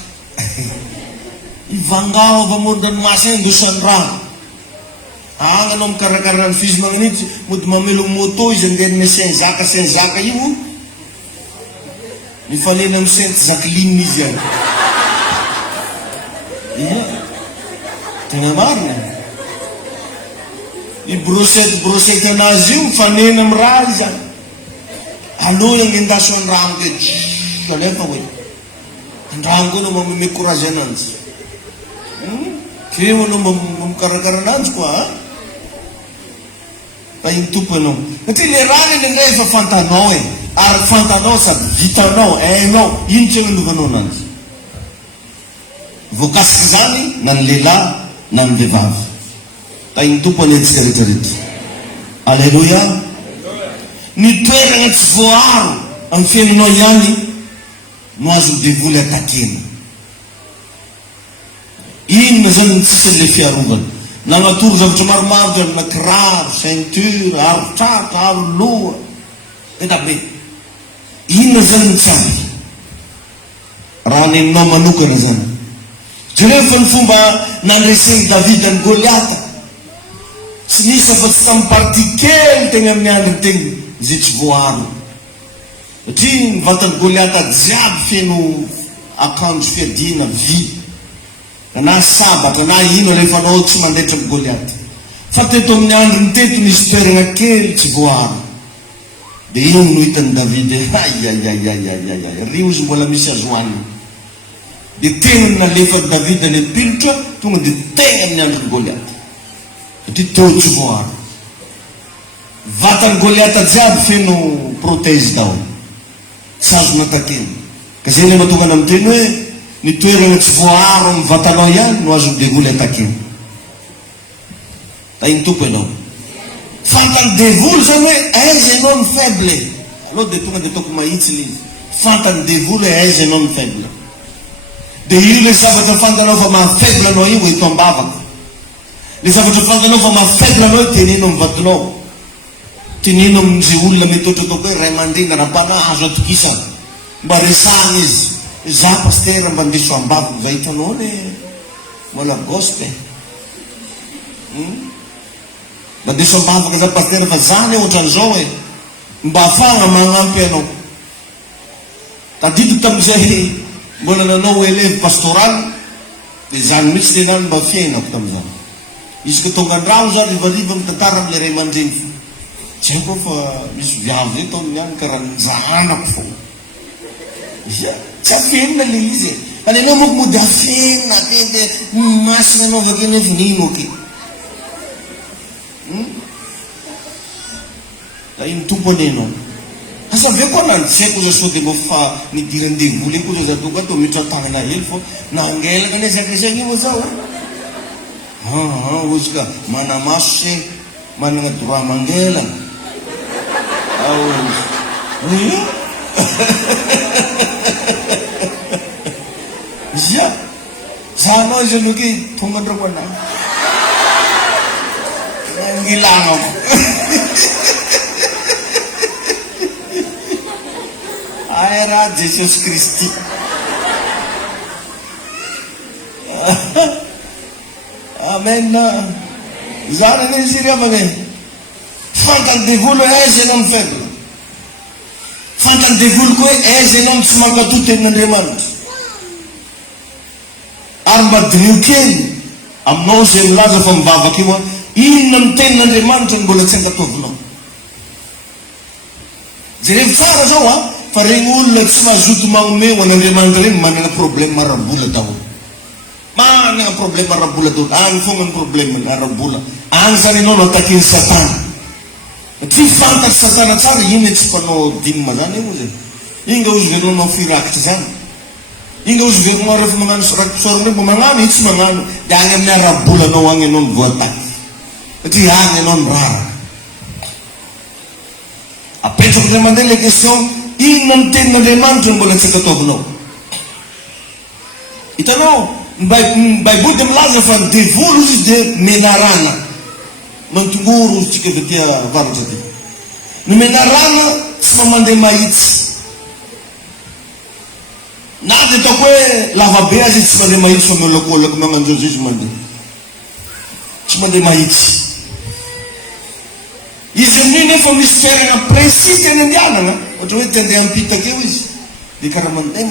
Ivangao bamundan masen dusan ra. Ang anom karakaran fiz manginit mud mamilong moto isan den me Saint-Jacques yu. Ni falinam Saint-Jacqueline niyan. Iya. Tenamar na. I broset na naziu faninam raja. taloha ngendasy andrano ke alefa hoe andrano koa anao mameme courage ananjy keo anao mikarakara ananjy koa fa iny tompo anao satria le raha iny indray efa fantanao e ary fantanao sady vitanao hainao ino tsy agnanovanao ananjy voakasiky zany na ny lehilahy na ny vehivavy fa iny tompo any antsika rehetrarehetra alleluia ny toerana tsy voaro amin'ny fiainanao ihany no azo devoly atakena inona zany ny tsisy le fiarovana nagnatoro zavatra maromaro zany na kiraro ceinture aro-tratra aro loha etabe inona zany ny tsary raha ny aminao manokana zany jereo fa ny fomba nandreseny David ny Goliata tsy nisy fa tsy tamin'ny parti kely tegna amin'ny andro tegna zay tsy voaro satria ny vatany Goliata jiaby feno akanjo fiadina vy na sabatra na ino rehefanao tsy mandehtra amin'ny Goliata fa teto amin'ny andro ny teto nisy toerana kely tsy voaro dia ino no hitan'ny David aiaiaiaiaiai ry ozy mbola misy azo hanina dia tena nalefa David any pilitra tonga dia tegna amin'ny andron'ny Goliata satria teo tsy voaro vatany Goliata jiaby feno protège dao tsy azo natakena ka zay le mahatonga any amin'ny teny hoe ny toerana tsy voaro amin'ny vatanao ihany no azo devoly atakena ta iny tompo ianao fantany devoly zany hoe aiza ianao ny faible aloha dia tonga dia ataoko mahitsy le izy fantany devoly hoe aiza ianao ny faible dia io le zavatra fantanao fa mahafaible anao io eto ambavaka le zavatra fantanao fa mahafaible anao io teneno amin'ny vatanao teneno amin'izay olona mety ohatra ataoko hoe ray aman-dreny ra-panahy azo atokisa mba resahana izy za paster mba ndeso ambavako za hitanao ne mbola gospel mba ndeso ambavaka za paster fa zany ohatran'izao e mba afagna magnampy anao tadidy tam'izay mbola nanao élève pastoral dia zany mihitsy tenany mba fiainako tam'izany izy ka tonga andrano za rivariva mitantara am'le ray aman-dreny tsy haiko fa misy viavy zay tao amin'ny any karaha nizahanako fo tsy afenina le izy fa le anao moko mody afenina de masina anao avake nefa nino ake da iny tompo anenao asa aveo koa nany tsy haiko za sao dia mba fa nidirandevoly e koa za zatoko atao mitra tagnana hely fo nangelaka ne zakasagny io zao ozy ka mana maso se manana droit mangela ia zanao izy aloha ke tonga andrako anahy angilanako ay raha Jesosy Kristy amen zany ane izy ry avane fantany devoly hoe aiza ianao ny faible fantany devoly koa hoe aiza ianao tsy mankatoa tenin'Andriamanitra ary mba dinio kely aminao zay milaza fa mivavaka io a inona ny tenin'Andriamanitra ny mbola tsy ankatoavinao jerevy tsara zao a fa regny olona tsy mazoto magnome ho an'Andriamanitra regny manana problème arabola daholo manana problème arabola daholo agny fogna ny problème arabola agny zany ianao no atakeny satana ty fantatry satana tsara ino tsy mpanao dimma zany io zay inga ozy veronao firakitra zany inga ozy veronao rehefa magnano rakitsorony mba magnano io tsy magnano dia agny amin'ny arabolanao agny ianao ny voataky satria agny ianao ny rara apetrako le mandeha le question inona ny tenin'Andriamanitra mbola tsy ankataovinao hitanao ny baiboly dia milaza fa ny devoly izy dia menarana mantongoro ozy tsika avy tia varatra ty ny menarana tsy mamandeha mahitsy na dia ataoko hoe lavabe azy tsy mandeha mahitsy fa miolakolako magnanjao zay izy mandeha tsy mandeha mahitsy izy amin'io nefa misy toerana précis teny andianana ohatra hoe ty andeha ampitaka eo izy dia karaha mandeha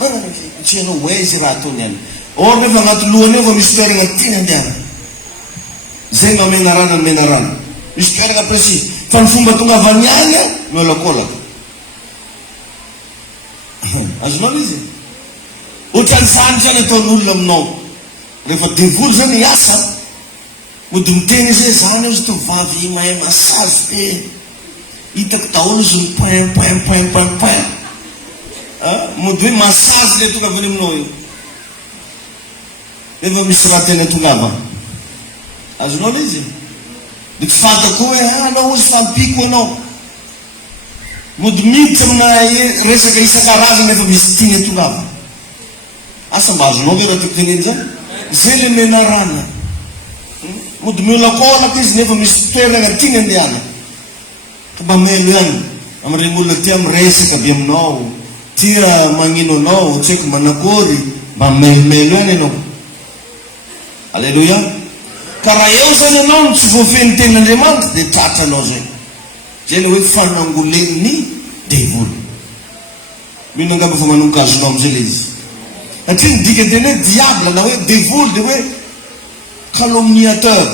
manana tsy ianao hoe izy raha ataony any or nefa agnaty lohany eo fa misy toerana tiany andianana zay no menarana ny menarana misy toerana précis fa ny fomba tonga avy any agny miolakolaka azonao izy ohatran'izany zany ataon'olona aminao rehefa devoly zany hiasa mody miteny zay zany ao izy tovavy mahay masazy be hitako daholo izy mipoin mody hoe masazy le tonga avy any aminao io rehefa misy raha tena tongava azonao le izy de tsy fantako hoe anao ozy fampiko anao mody miditra amina resaka isan-karazana efa misy tina tongava asa mba azonao ve raha tiako teneny zany zay le menarana mody miolakolaka izy nefa misy toerana tina andehana ka mba melo ihany amregny olona tia miresaka be aminao tia magnino anao tsy haiko manakory mba melomelo ihany ianao alleloia ka raha eo zany anao no tsy voafeny ten'Andriamanitra de tratra anao zay zay le hoe fanangolen'ny devoly mino angamba fa manomboka azonao amizay le izy satria midika teny hoe diable na hoe devoly de hoe calomniateur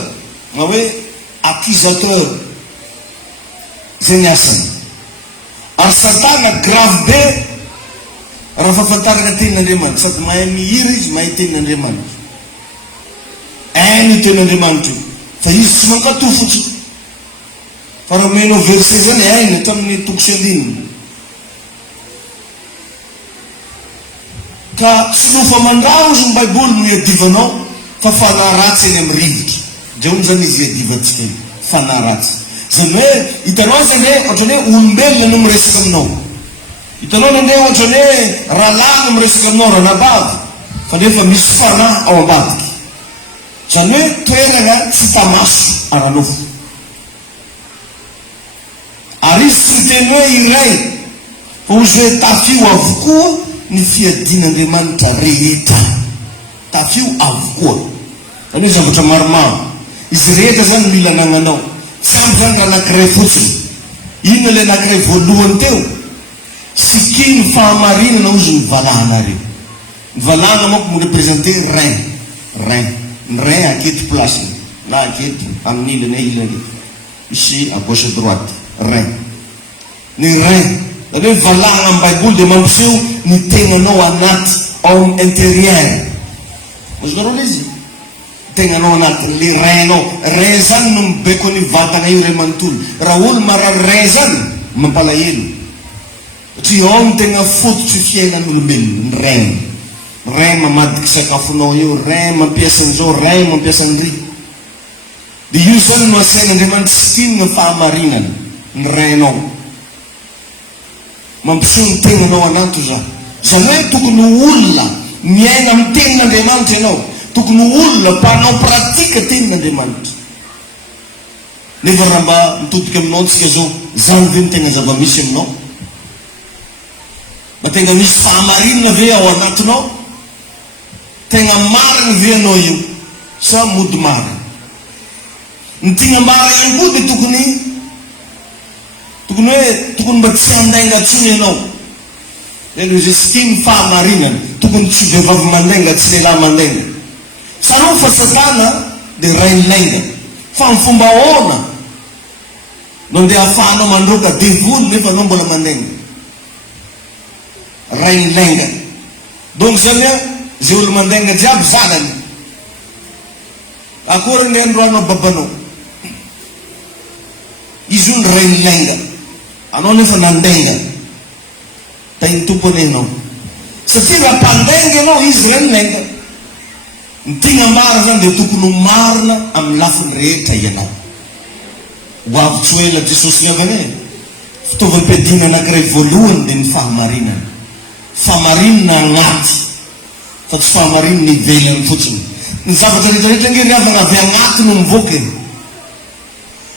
na hoe accusateur zay ny asany ary satana grave be raha fahafantarana tenin'Andriamanitra sady mahay mihira izy mahay tenin'Andriamanitra ainy tenin'Andriamanitra io fa izy tsy mankato fotsiny fa raha menao verset zany ainy tamin'ny toko sy andininy ka tsy nofa mandrao izy ny baiboly no iadivanao fa fanaratsy eny amin'ny rivotry jaony zany izy iadivantsika io fanaratsy zany hoe hitanao zany hoe ohatrany hoe olombelona no miresaka aminao hitanao nandre ohatrany hoe rahalahy no miresaka aminao raha nabavy fa nefa misy fanahy ao ambadiky zany hoe toerana tsy tamaso aranofo ary izy tsy miteny hoe iray fa ozy hoe tafio avokoa ny fiadin'Andriamanitra rehetra tafio avokoa zany hoe zavatra maromaro izy rehetra zany mila anananao tsy ampy zany raha anakiray fotsiny inona le anakiray voalohany teo sikiny fahamarinana ozy ny valahanareo ny valahana manko mirepresente rein ny rein aketo placeny na aketo amin'ny ilany ilana aketo ici à gauche à droite rein ny rein zany hoe valahana amin'ny baiboly de mampiseho ny tegnanao anaty ao intérieur azonareo le izy tegnanao anaty le rein zany no mibeko ny vatana io ray manontolo raha olo marary rein zany mampalahelo satria ao ny tegna fototry fiainan'olombelona ny rein mamadiky sakafonao eo rein mampiasa an'izao rein mampiasa an'ry de io zany no asain'Andriamanitra sikinina fahamarinana ny reinao mampiseho ny tegnanao anaty zany zany hoe tokony olona miaina amin'ny tenin'Andriamanitra ianao tokony olona mpanao pratika tenin'Andriamanitra nefa raha mba mitodika aminao antsika zao zany ve mitena zava-misy aminao mba tenga misy fahamarinana ve ao anatinao tegna mariny ve anao io sa mody mariny ny tignambara ihany koa de tokony mba tsy andainga tsony ianao elo izy sikiny fahamarinana tokony tsy vehivavy mandainga tsy lehilahy mandainga sanao fa satana de rainlainga fa ny fomba ahoana no ndeha ahafahanao mandroka devoly nefa anao mbola mandainga rainlainga donc zany a zay olo mandainga jiaby zanany akory ny androanao babanao izy io ny rainlainga anao nefa nandainga tainy tompony ianao satria raha mpandainga ianao izy rainlainga ny tignambara zany de tokony marina amin'ny lafiny rehetra ianao ho avy tsy hoe la Jesosy niavany e fitaovam-piadina anakiray voalohany de ny fahamarinana agnaty fa tsy fahamarinana ivelany fotsiny ny zavatra rehetrarehetra nge riavana avy agnaty no mivoaka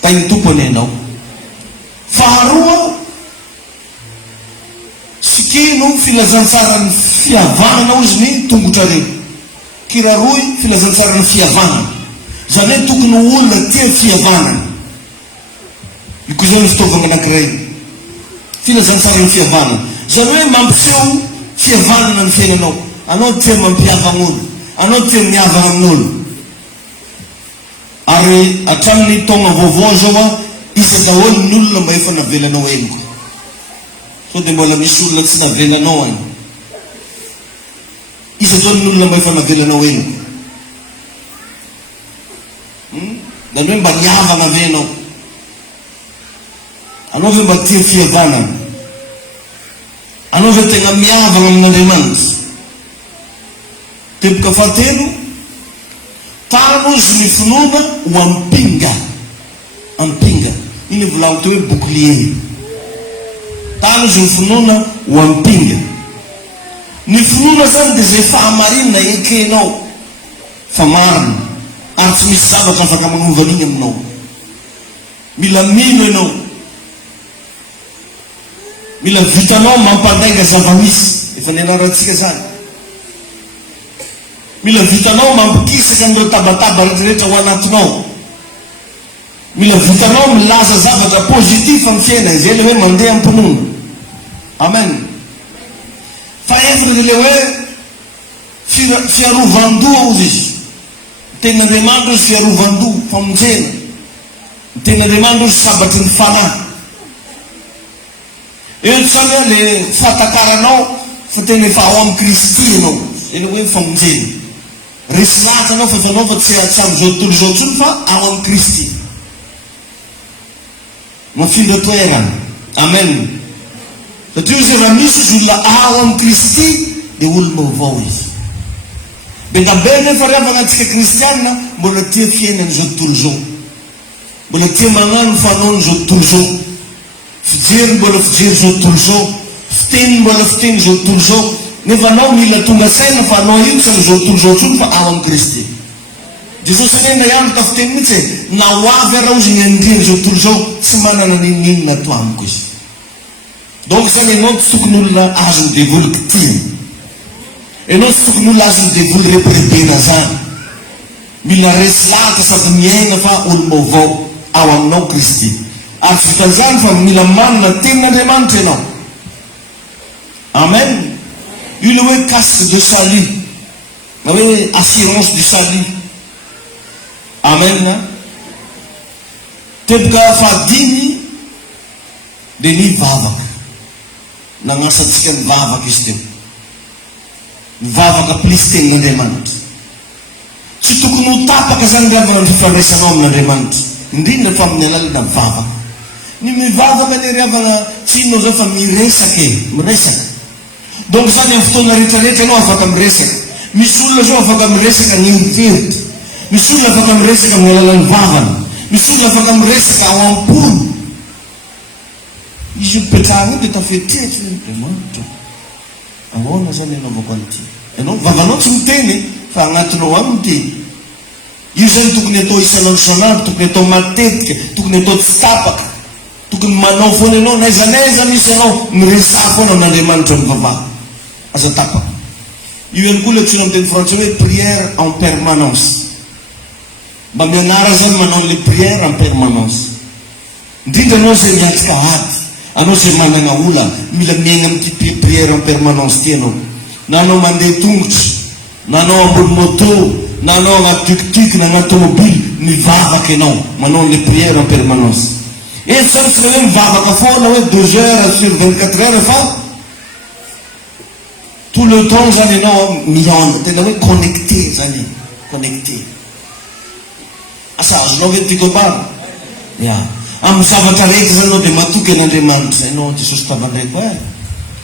tainy tompony ianao faharoa sikino filazantsarany fihavanana ozy ny tongotra reo kiraroy filazantsarany fihavanana zany hoe tokony olona tia fihavanana iko zao ny fitaovana anakiray filazantsarany fihavanana zany hoe mampiseho fihavanana ny fiainanao anao tia mampiavagn'olo anao tia miavana amin'olo ary hatramin'ny taona vaovao zao a isa daholo ny olona mba efa navelanao eniko so de mbola misy olona tsy navelanao any Isa taon'olona mba efa navelanao eny. Zany hoe mba niavana ve anao? Anao ve mba tia fihavanana? Anao ve tegna miavana amin'Andriamanitra? Teboka fahatelo, tano izy ny finoana ho ampinga. Ampinga. Iny volagno teo hoe bouclier. Tano izy ny finoana ho ampinga. Ny finoana zany dia zay fahamarinana ekenao fa marina ary tsy misy zavatra afaka magnovan'igny aminao. Mila mino ianao. Mila vitanao mampandainga zava-misy. Efa nianarantsika zany. Mila vitanao mampikisaka an'ireo tabataba rehetrarehetra ho anatinao. Mila vitanao milaza zavatra positif amin'ny fiaina. Izay le hoe mandeha am-pinoana. Amen. Faefana le hoe fiarovan-doha ozy izy. Tegn'Andriamanitra izy fiarovan-doha, famonjena. Tegn'Andriamanitra izy sabatry ny fanahy. Eo zany hoe le fatakaranao fa tena efa ao amin'ny Kristy ianao. Eny hoe famonjena. Resy lahatra anao fa efanao fa tsy amin'izao tontolo izao intsony fa ao amin'ny Kristy. Mafindra toerana. Amen. Satria izy raha misy izy olona ao amin'ny Kristy dia olona vaovao izy. Bengabe nefa riavana antsika kristianina mbola tia fiaina an'izao tontolo izao. Mbola tia magnano fanao an'izao tontolo izao. Fijery mbola fijery izao tontolo izao. Fiteny mbola fiteny izao tontolo izao. Nefa anao mila tonga saina fa anao io tsy amin'izao tontolo izao intsony fa ao amin'ny Kristy. Jesosy anena ihany tafiteny mihitsy na ho avy ara ozy ny andriana izao tontolo izao tsy manana ninona ato amiko izy. Donc zany ianao tsy tokony olona azo midevoly kitina. Ianao tsy tokony olona azo midevoly reporebena zany. Mila resy lahatra sady miaina fa olo-baovao ao aminao Kristy. Ary vitan'izany fa mila manana tenin'Andriamanitra ianao. Amen. Io le hoe casque de salut. Na hoe assurance du salut. Amen. Teboka fahadimy dia nivavaka. Nagnasantsika nivavaka izy teo. Nivavaka plisy tenin'Andriamanitra. Tsy tokony ho tapaka zany riavana ny fifandraisanao amin'Andriamanitra. Indrindra fa amin'ny alalana vavaka. Ny mivavaka ny riavana tsy inona zao fa miresaka e. Miresaka. Donc zany amin'ny fotoana rehetrarehetra ianao afaka miresaka. Misy olona zao afaka miresaka ny heritreritra. Misy olona afaka miresaka amin'ny alalan'ny vavana. Misy olona afaka miresaka ao am-polo. Izy mipetrahana io dia tafetrehitra Andriamanitra. Ahoana zany anaovako an'ity? Ianao vavanao tsy miteny fa agnatinao any miteny. Io zany tokony atao isanandro isanandro, tokony atao matetika, tokony atao tsy tapaka. Tokony manao foana ianao naiza misy ianao miresaha foana amin'Andriamanitra mivavaha. Aza tapaka. Io ihany koa le antsoina amin'ny teny frantsay hoe prière en permanence. Mba mianara zany manao le prière en permanence. Indrindra anao zay miatrika ady, anao zay manana ola, mila miaina amin'ity prière en permanence ty anao. Na anao mandeha tongotra, na anao ambony moto, na anao agnaty tuk-tuk, na agnaty tomobile, mivavaka ianao, manao le prière en permanence. Et ça tsy le hoe mivavaka foana hoe 2 heures sur 24 heures fa tout le temps zany ianao miandry, tena hoe connecté zany, connecté. Asa azonao ve tiako ambara? Ya. Amin'ny zavatra rehetra zany anao dia matoky an'Andriamanitra. Ianao Jesosy tavandraiko e.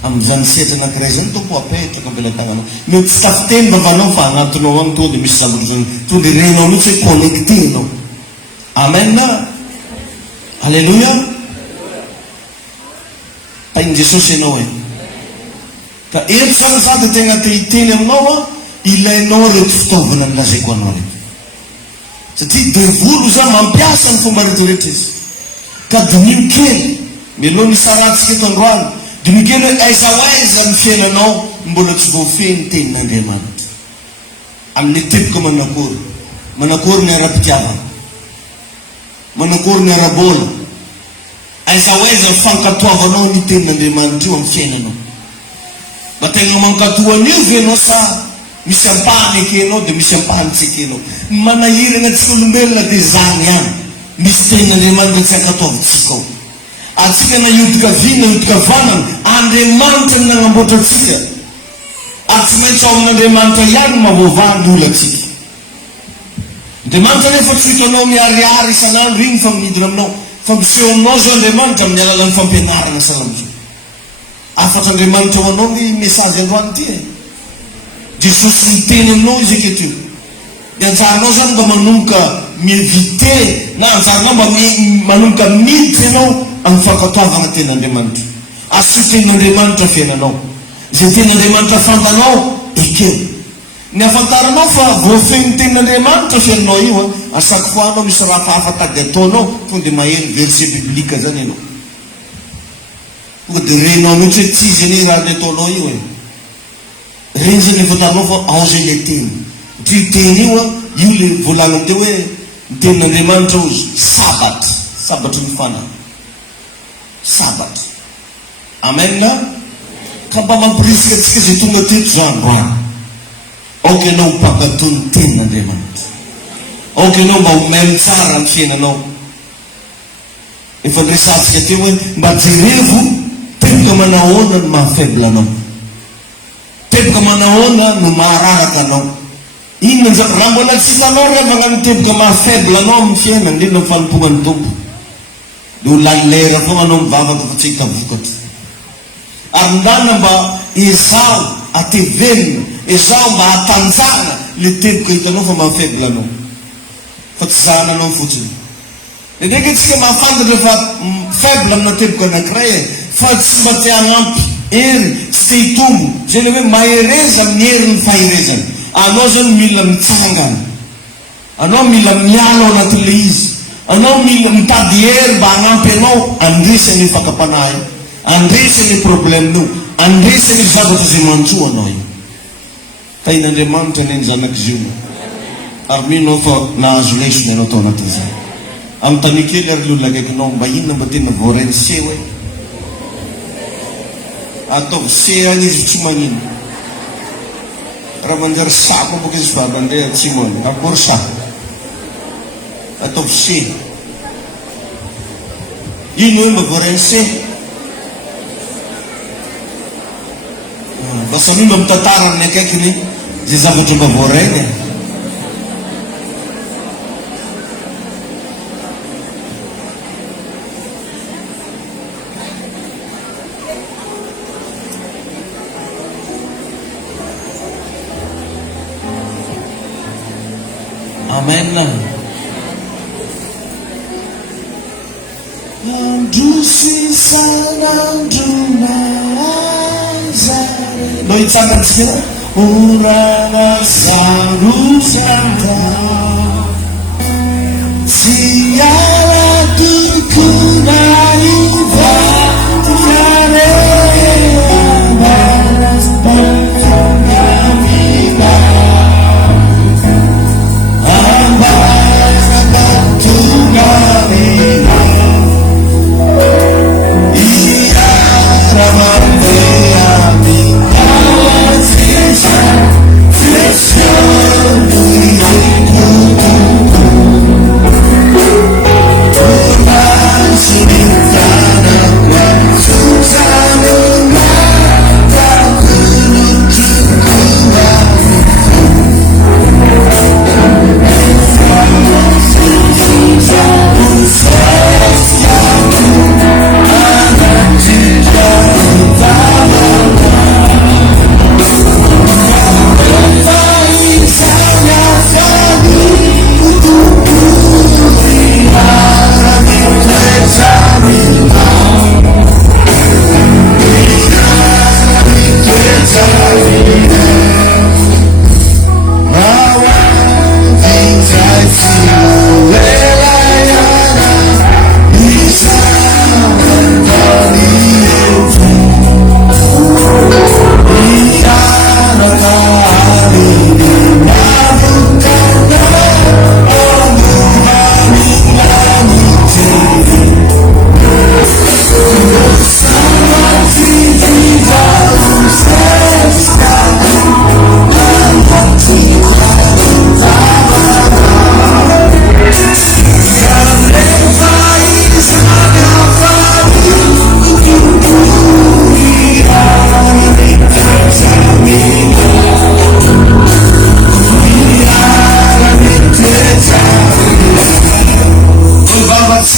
Amin'izany setra anankiray zany toko apetraka ambela tagnanao. Mety tsy tafiteny vavanao fa agnatinao any tonga dia misy zavatra zany. Tonga dia renao mihitsy hoe connecté ianao. Amen. Alléluia. Tain'i Jesosy ianao e. Ka eto fanafady tegna te hiteny aminao ilainao reto fitaovana nilazaiko anao reto. Satria devolo zany mampiasa ny fomba rehetrarehetra izy. Ka dinio kely mialoha misarantsika eto androany. Dinio kely hoe aiza ho aiza ny fiainanao mbola tsy voafehy ny tenin'Andriamanitra. Amin'ny teboka manakory. Manakory ny ara-pitiavana. Manakory ny ara-bola. Aiza ho aiza fankatoavanao ny tenin'Andriamanitra io amin'ny fiainanao. Mba tegna mankatoana io ve anao sa misy ampahany ekenao dia misy ampahany tsy ekenao. Manahirana antsika olombelona dia zany ihany. Misy tenin'Andriamanitra tsy ankatoavantsika ao. Atsika na iodika vy na iodika vanana, Andriamanitra ny nagnamboatra atsika. ary tsy maintsy ao amin'Andriamanitra ihany mahavoava ny olatsika. Andriamanitra nefa tsy hitanao miariary isan'andro iny fa midina aminao, fa miseho aminao zao Andriamanitra amin'ny alalan'ny fampianarana salamso. Afatra Andriamanitra ho anao ny mesazy androany ty e. Jesosy miteny aminao izy aketo. Dia anjaranao zany mba manomboka mievite na anjaranao mba manomboka miditra ianao amin'ny fankatoavana ten'Andriamanitra. Asio ten'Andriamanitra fiainanao. Zay ten'Andriamanitra fantanao ekeo. Ny afantaranao fa voafeny ten'Andriamanitra fiainanao io a chaque fois anao misy raha hafafatady ataonao tonga dia maheno verset biblika zany ianao. Tonga dia renao mihitsy hoe tsy izy anie raha ny ataonao io e. Reny zany afantaranao fa ao zay le teny. Io teny io a io le volana amindeo hoe ny tenin'Andriamanitra ozy sabat. Sabatry ny fana. Sabat. Amen na? Ka mba mampirisika atsika zay tonga teto zao androany. Aoka ianao mpakatao ny tenin'Andriamanitra. Aoka ianao mba homeny tsara ny fiainanao. Efa niresantsika teo hoe mba jerevo teboka manahoana no mahafaible anao. Teboka manahoana no mahararaka anao. Inona raha mbola tsy hitanao rehefa magnano teboka mahafaible anao amin'ny fiaina, indrindra amin'ny fanompoana ny tompo. Dia ho lalera foana anao mivavaka fa tsy hita vokatra. Ary ndana mba ezao atevenina, ezao mba hatanjana le teboka hitanao fa mahafaible anao. Fa tsy zahana anao fotsiny. Dia ndraiky antsika mahafantatra fa faible amina teboka anankiray e, fa tsy mba te hanampy hery, tsy te hitombo. Zay le hoe mahereza amin'ny hery ny faherezana. Anao zany mila mitsangana. Anao mila miala ao anatin'le izy. Anao mila mitady hery mba hanampy anao andresany ny fakapanahy, andresany ny probleminao, andresany ny zavatra zay mantsoa anao io. Tain'Andriamanitra ny zanak'izy io. Ary minao fa nahazo lesona ianao tao anatin'izay. Amin'ny tany kely ary olona akaikinao mba inona mba tena voarainy se hoe ataovy se any izy tsy manino. Raha manjary sako boka izy fa mandeha tsy manino. Akory sako. Ataovy se. Ino hoe mba voarainy se? Basa mino mba mitantara amin'ny akaikiny zay zavatra mba voarainy. Amen. Noi tsakatsika orana sarusanta siala tukuna iva tiare baras pangamina ambaras pangamina ia ramandea Flexion,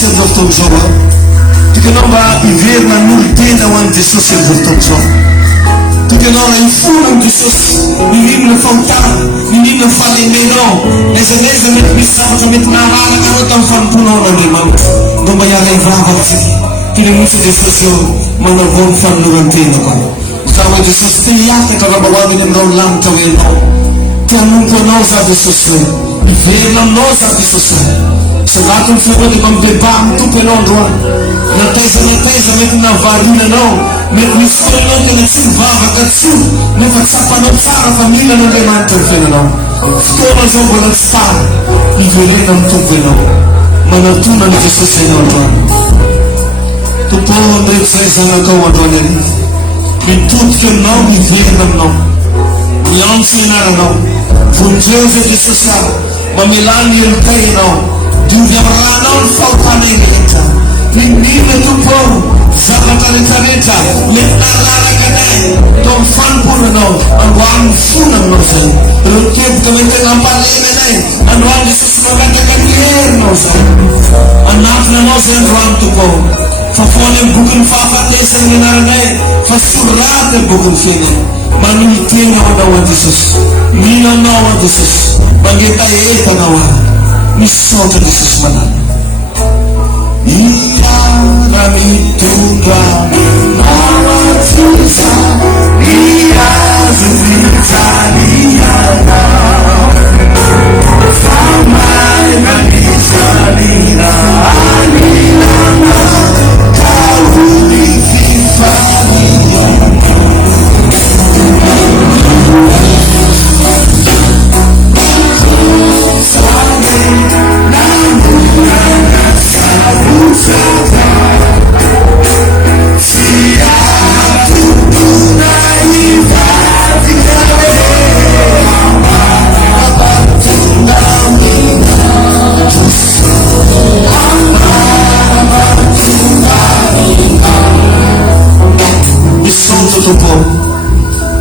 amin'izao fotoana izao tikanao mba hiverina n'olon-tena ho an'i Jesosy amin'izao fotoana izao. Tikanao raha hifona amin'i Jesosy, mihinana fahotana, mihinana fahalemenao, aiza mety misy zavatra mety nahararaka anao tamin'ny fanomponao n'Andriamanitra. Mba mba hiara hivavaka kila misy Jesosy eo manavao ny fanoloran-tena koa. Raha hoe Jesosy te hiakatra raha mba ho avy eny amin'irao lanitra hoe ianao. Tanompo anao za Jesosy hoe, hiverina aminao za Jesosy hoe. Salatiny foana dia mambeba amin'ny tompo ianao androany. Nataiza mety navarina anao, mety misy foana anao tena tsy mivavaka tsoa, nefa tsapanao tsara fa mila n'Andriamanitra ny fiainanao. Fotoana zao mbola tsy tara, hiverena amin'ny tompo ianao. Manatona ny Jesosy ianao androany. Tompo ndraiky zay zanakao androany ariva, mitodika aminao, miverina aminao, miantso ianaranao. Vonjeo zay Jesosy aho, mamelany elokay ianao, diovy amin'ny ranao ny fahotana rehetra. Indrindra tompo zavatra rehetrarehetra mety nahararaka anay tao amin'ny fanomponanao, androany fona aminao zay. Ireo keloka mety tena hampalemy anay, androany Jesosy mangataka ny herinao zay. Anatona anao zay androany tompo. Fa foana amin'ny boky ny fahafatesany ny anaranay, fa soraty amin'ny boky ny fiainany. Manolo tena ho anao a Jesosy, mino anao a Jesosy, mangetaeta anao ahy. Misaotra Jesosy manana. Iara mitondra nawatisa, iazo vitaliana, famay manisalina aninana, kauli fifaliana.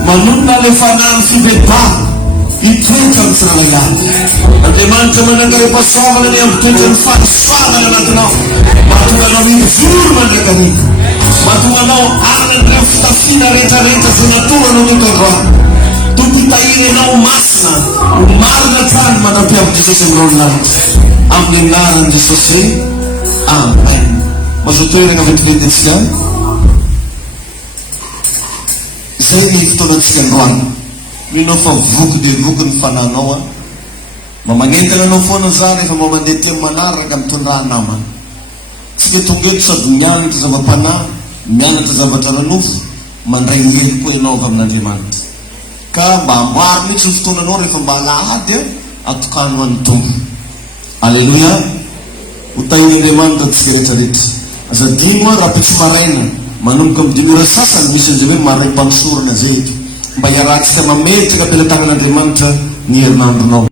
Manuna le fanano fibebana hitoetra amin'ny tsirailahy. Andriamanitra manangary mpasoavana ny amin'ny toetra ny fahasoavana anatinao, mahatonga anao mivoro mandrakariva, mahatonga anao anan'ireo fitafiana rehetrarehetra zay natoranao mito androany. Tompo hitahiny anao masina, ho marina trano manampiavo Jesosy amin'irao ny lanitra. Amin'ny anaran'i Jesosy, amen. Mazoa toerana vetivety antsika. Zay ny fotoanantsika androany. Minao fa voky dia voky ny fananao a. Mba magnentana anao foana za rehefa mba mandeha ty manaraka mitondra namana. Tsika tonga eto sady mianatra zava-panahy, mianatra zavatra ranofo, mandray hely koa ianao avy amin'Andriamanitra. Ka mba maro mihitsy ny fotoananao rehefa mba alahady atokano an'ny tompo. Alleluia. Ho tahin'Andriamanitra tsika rehetrarehetra. Azadimo raha pitsy maraina manomboka amin'ny 2 ora sasany misy an'izay hoe maray mpanosorana zay eto, mba hiarahantsika mametraka ampelantanan'Andriamanitra ny herinandronao.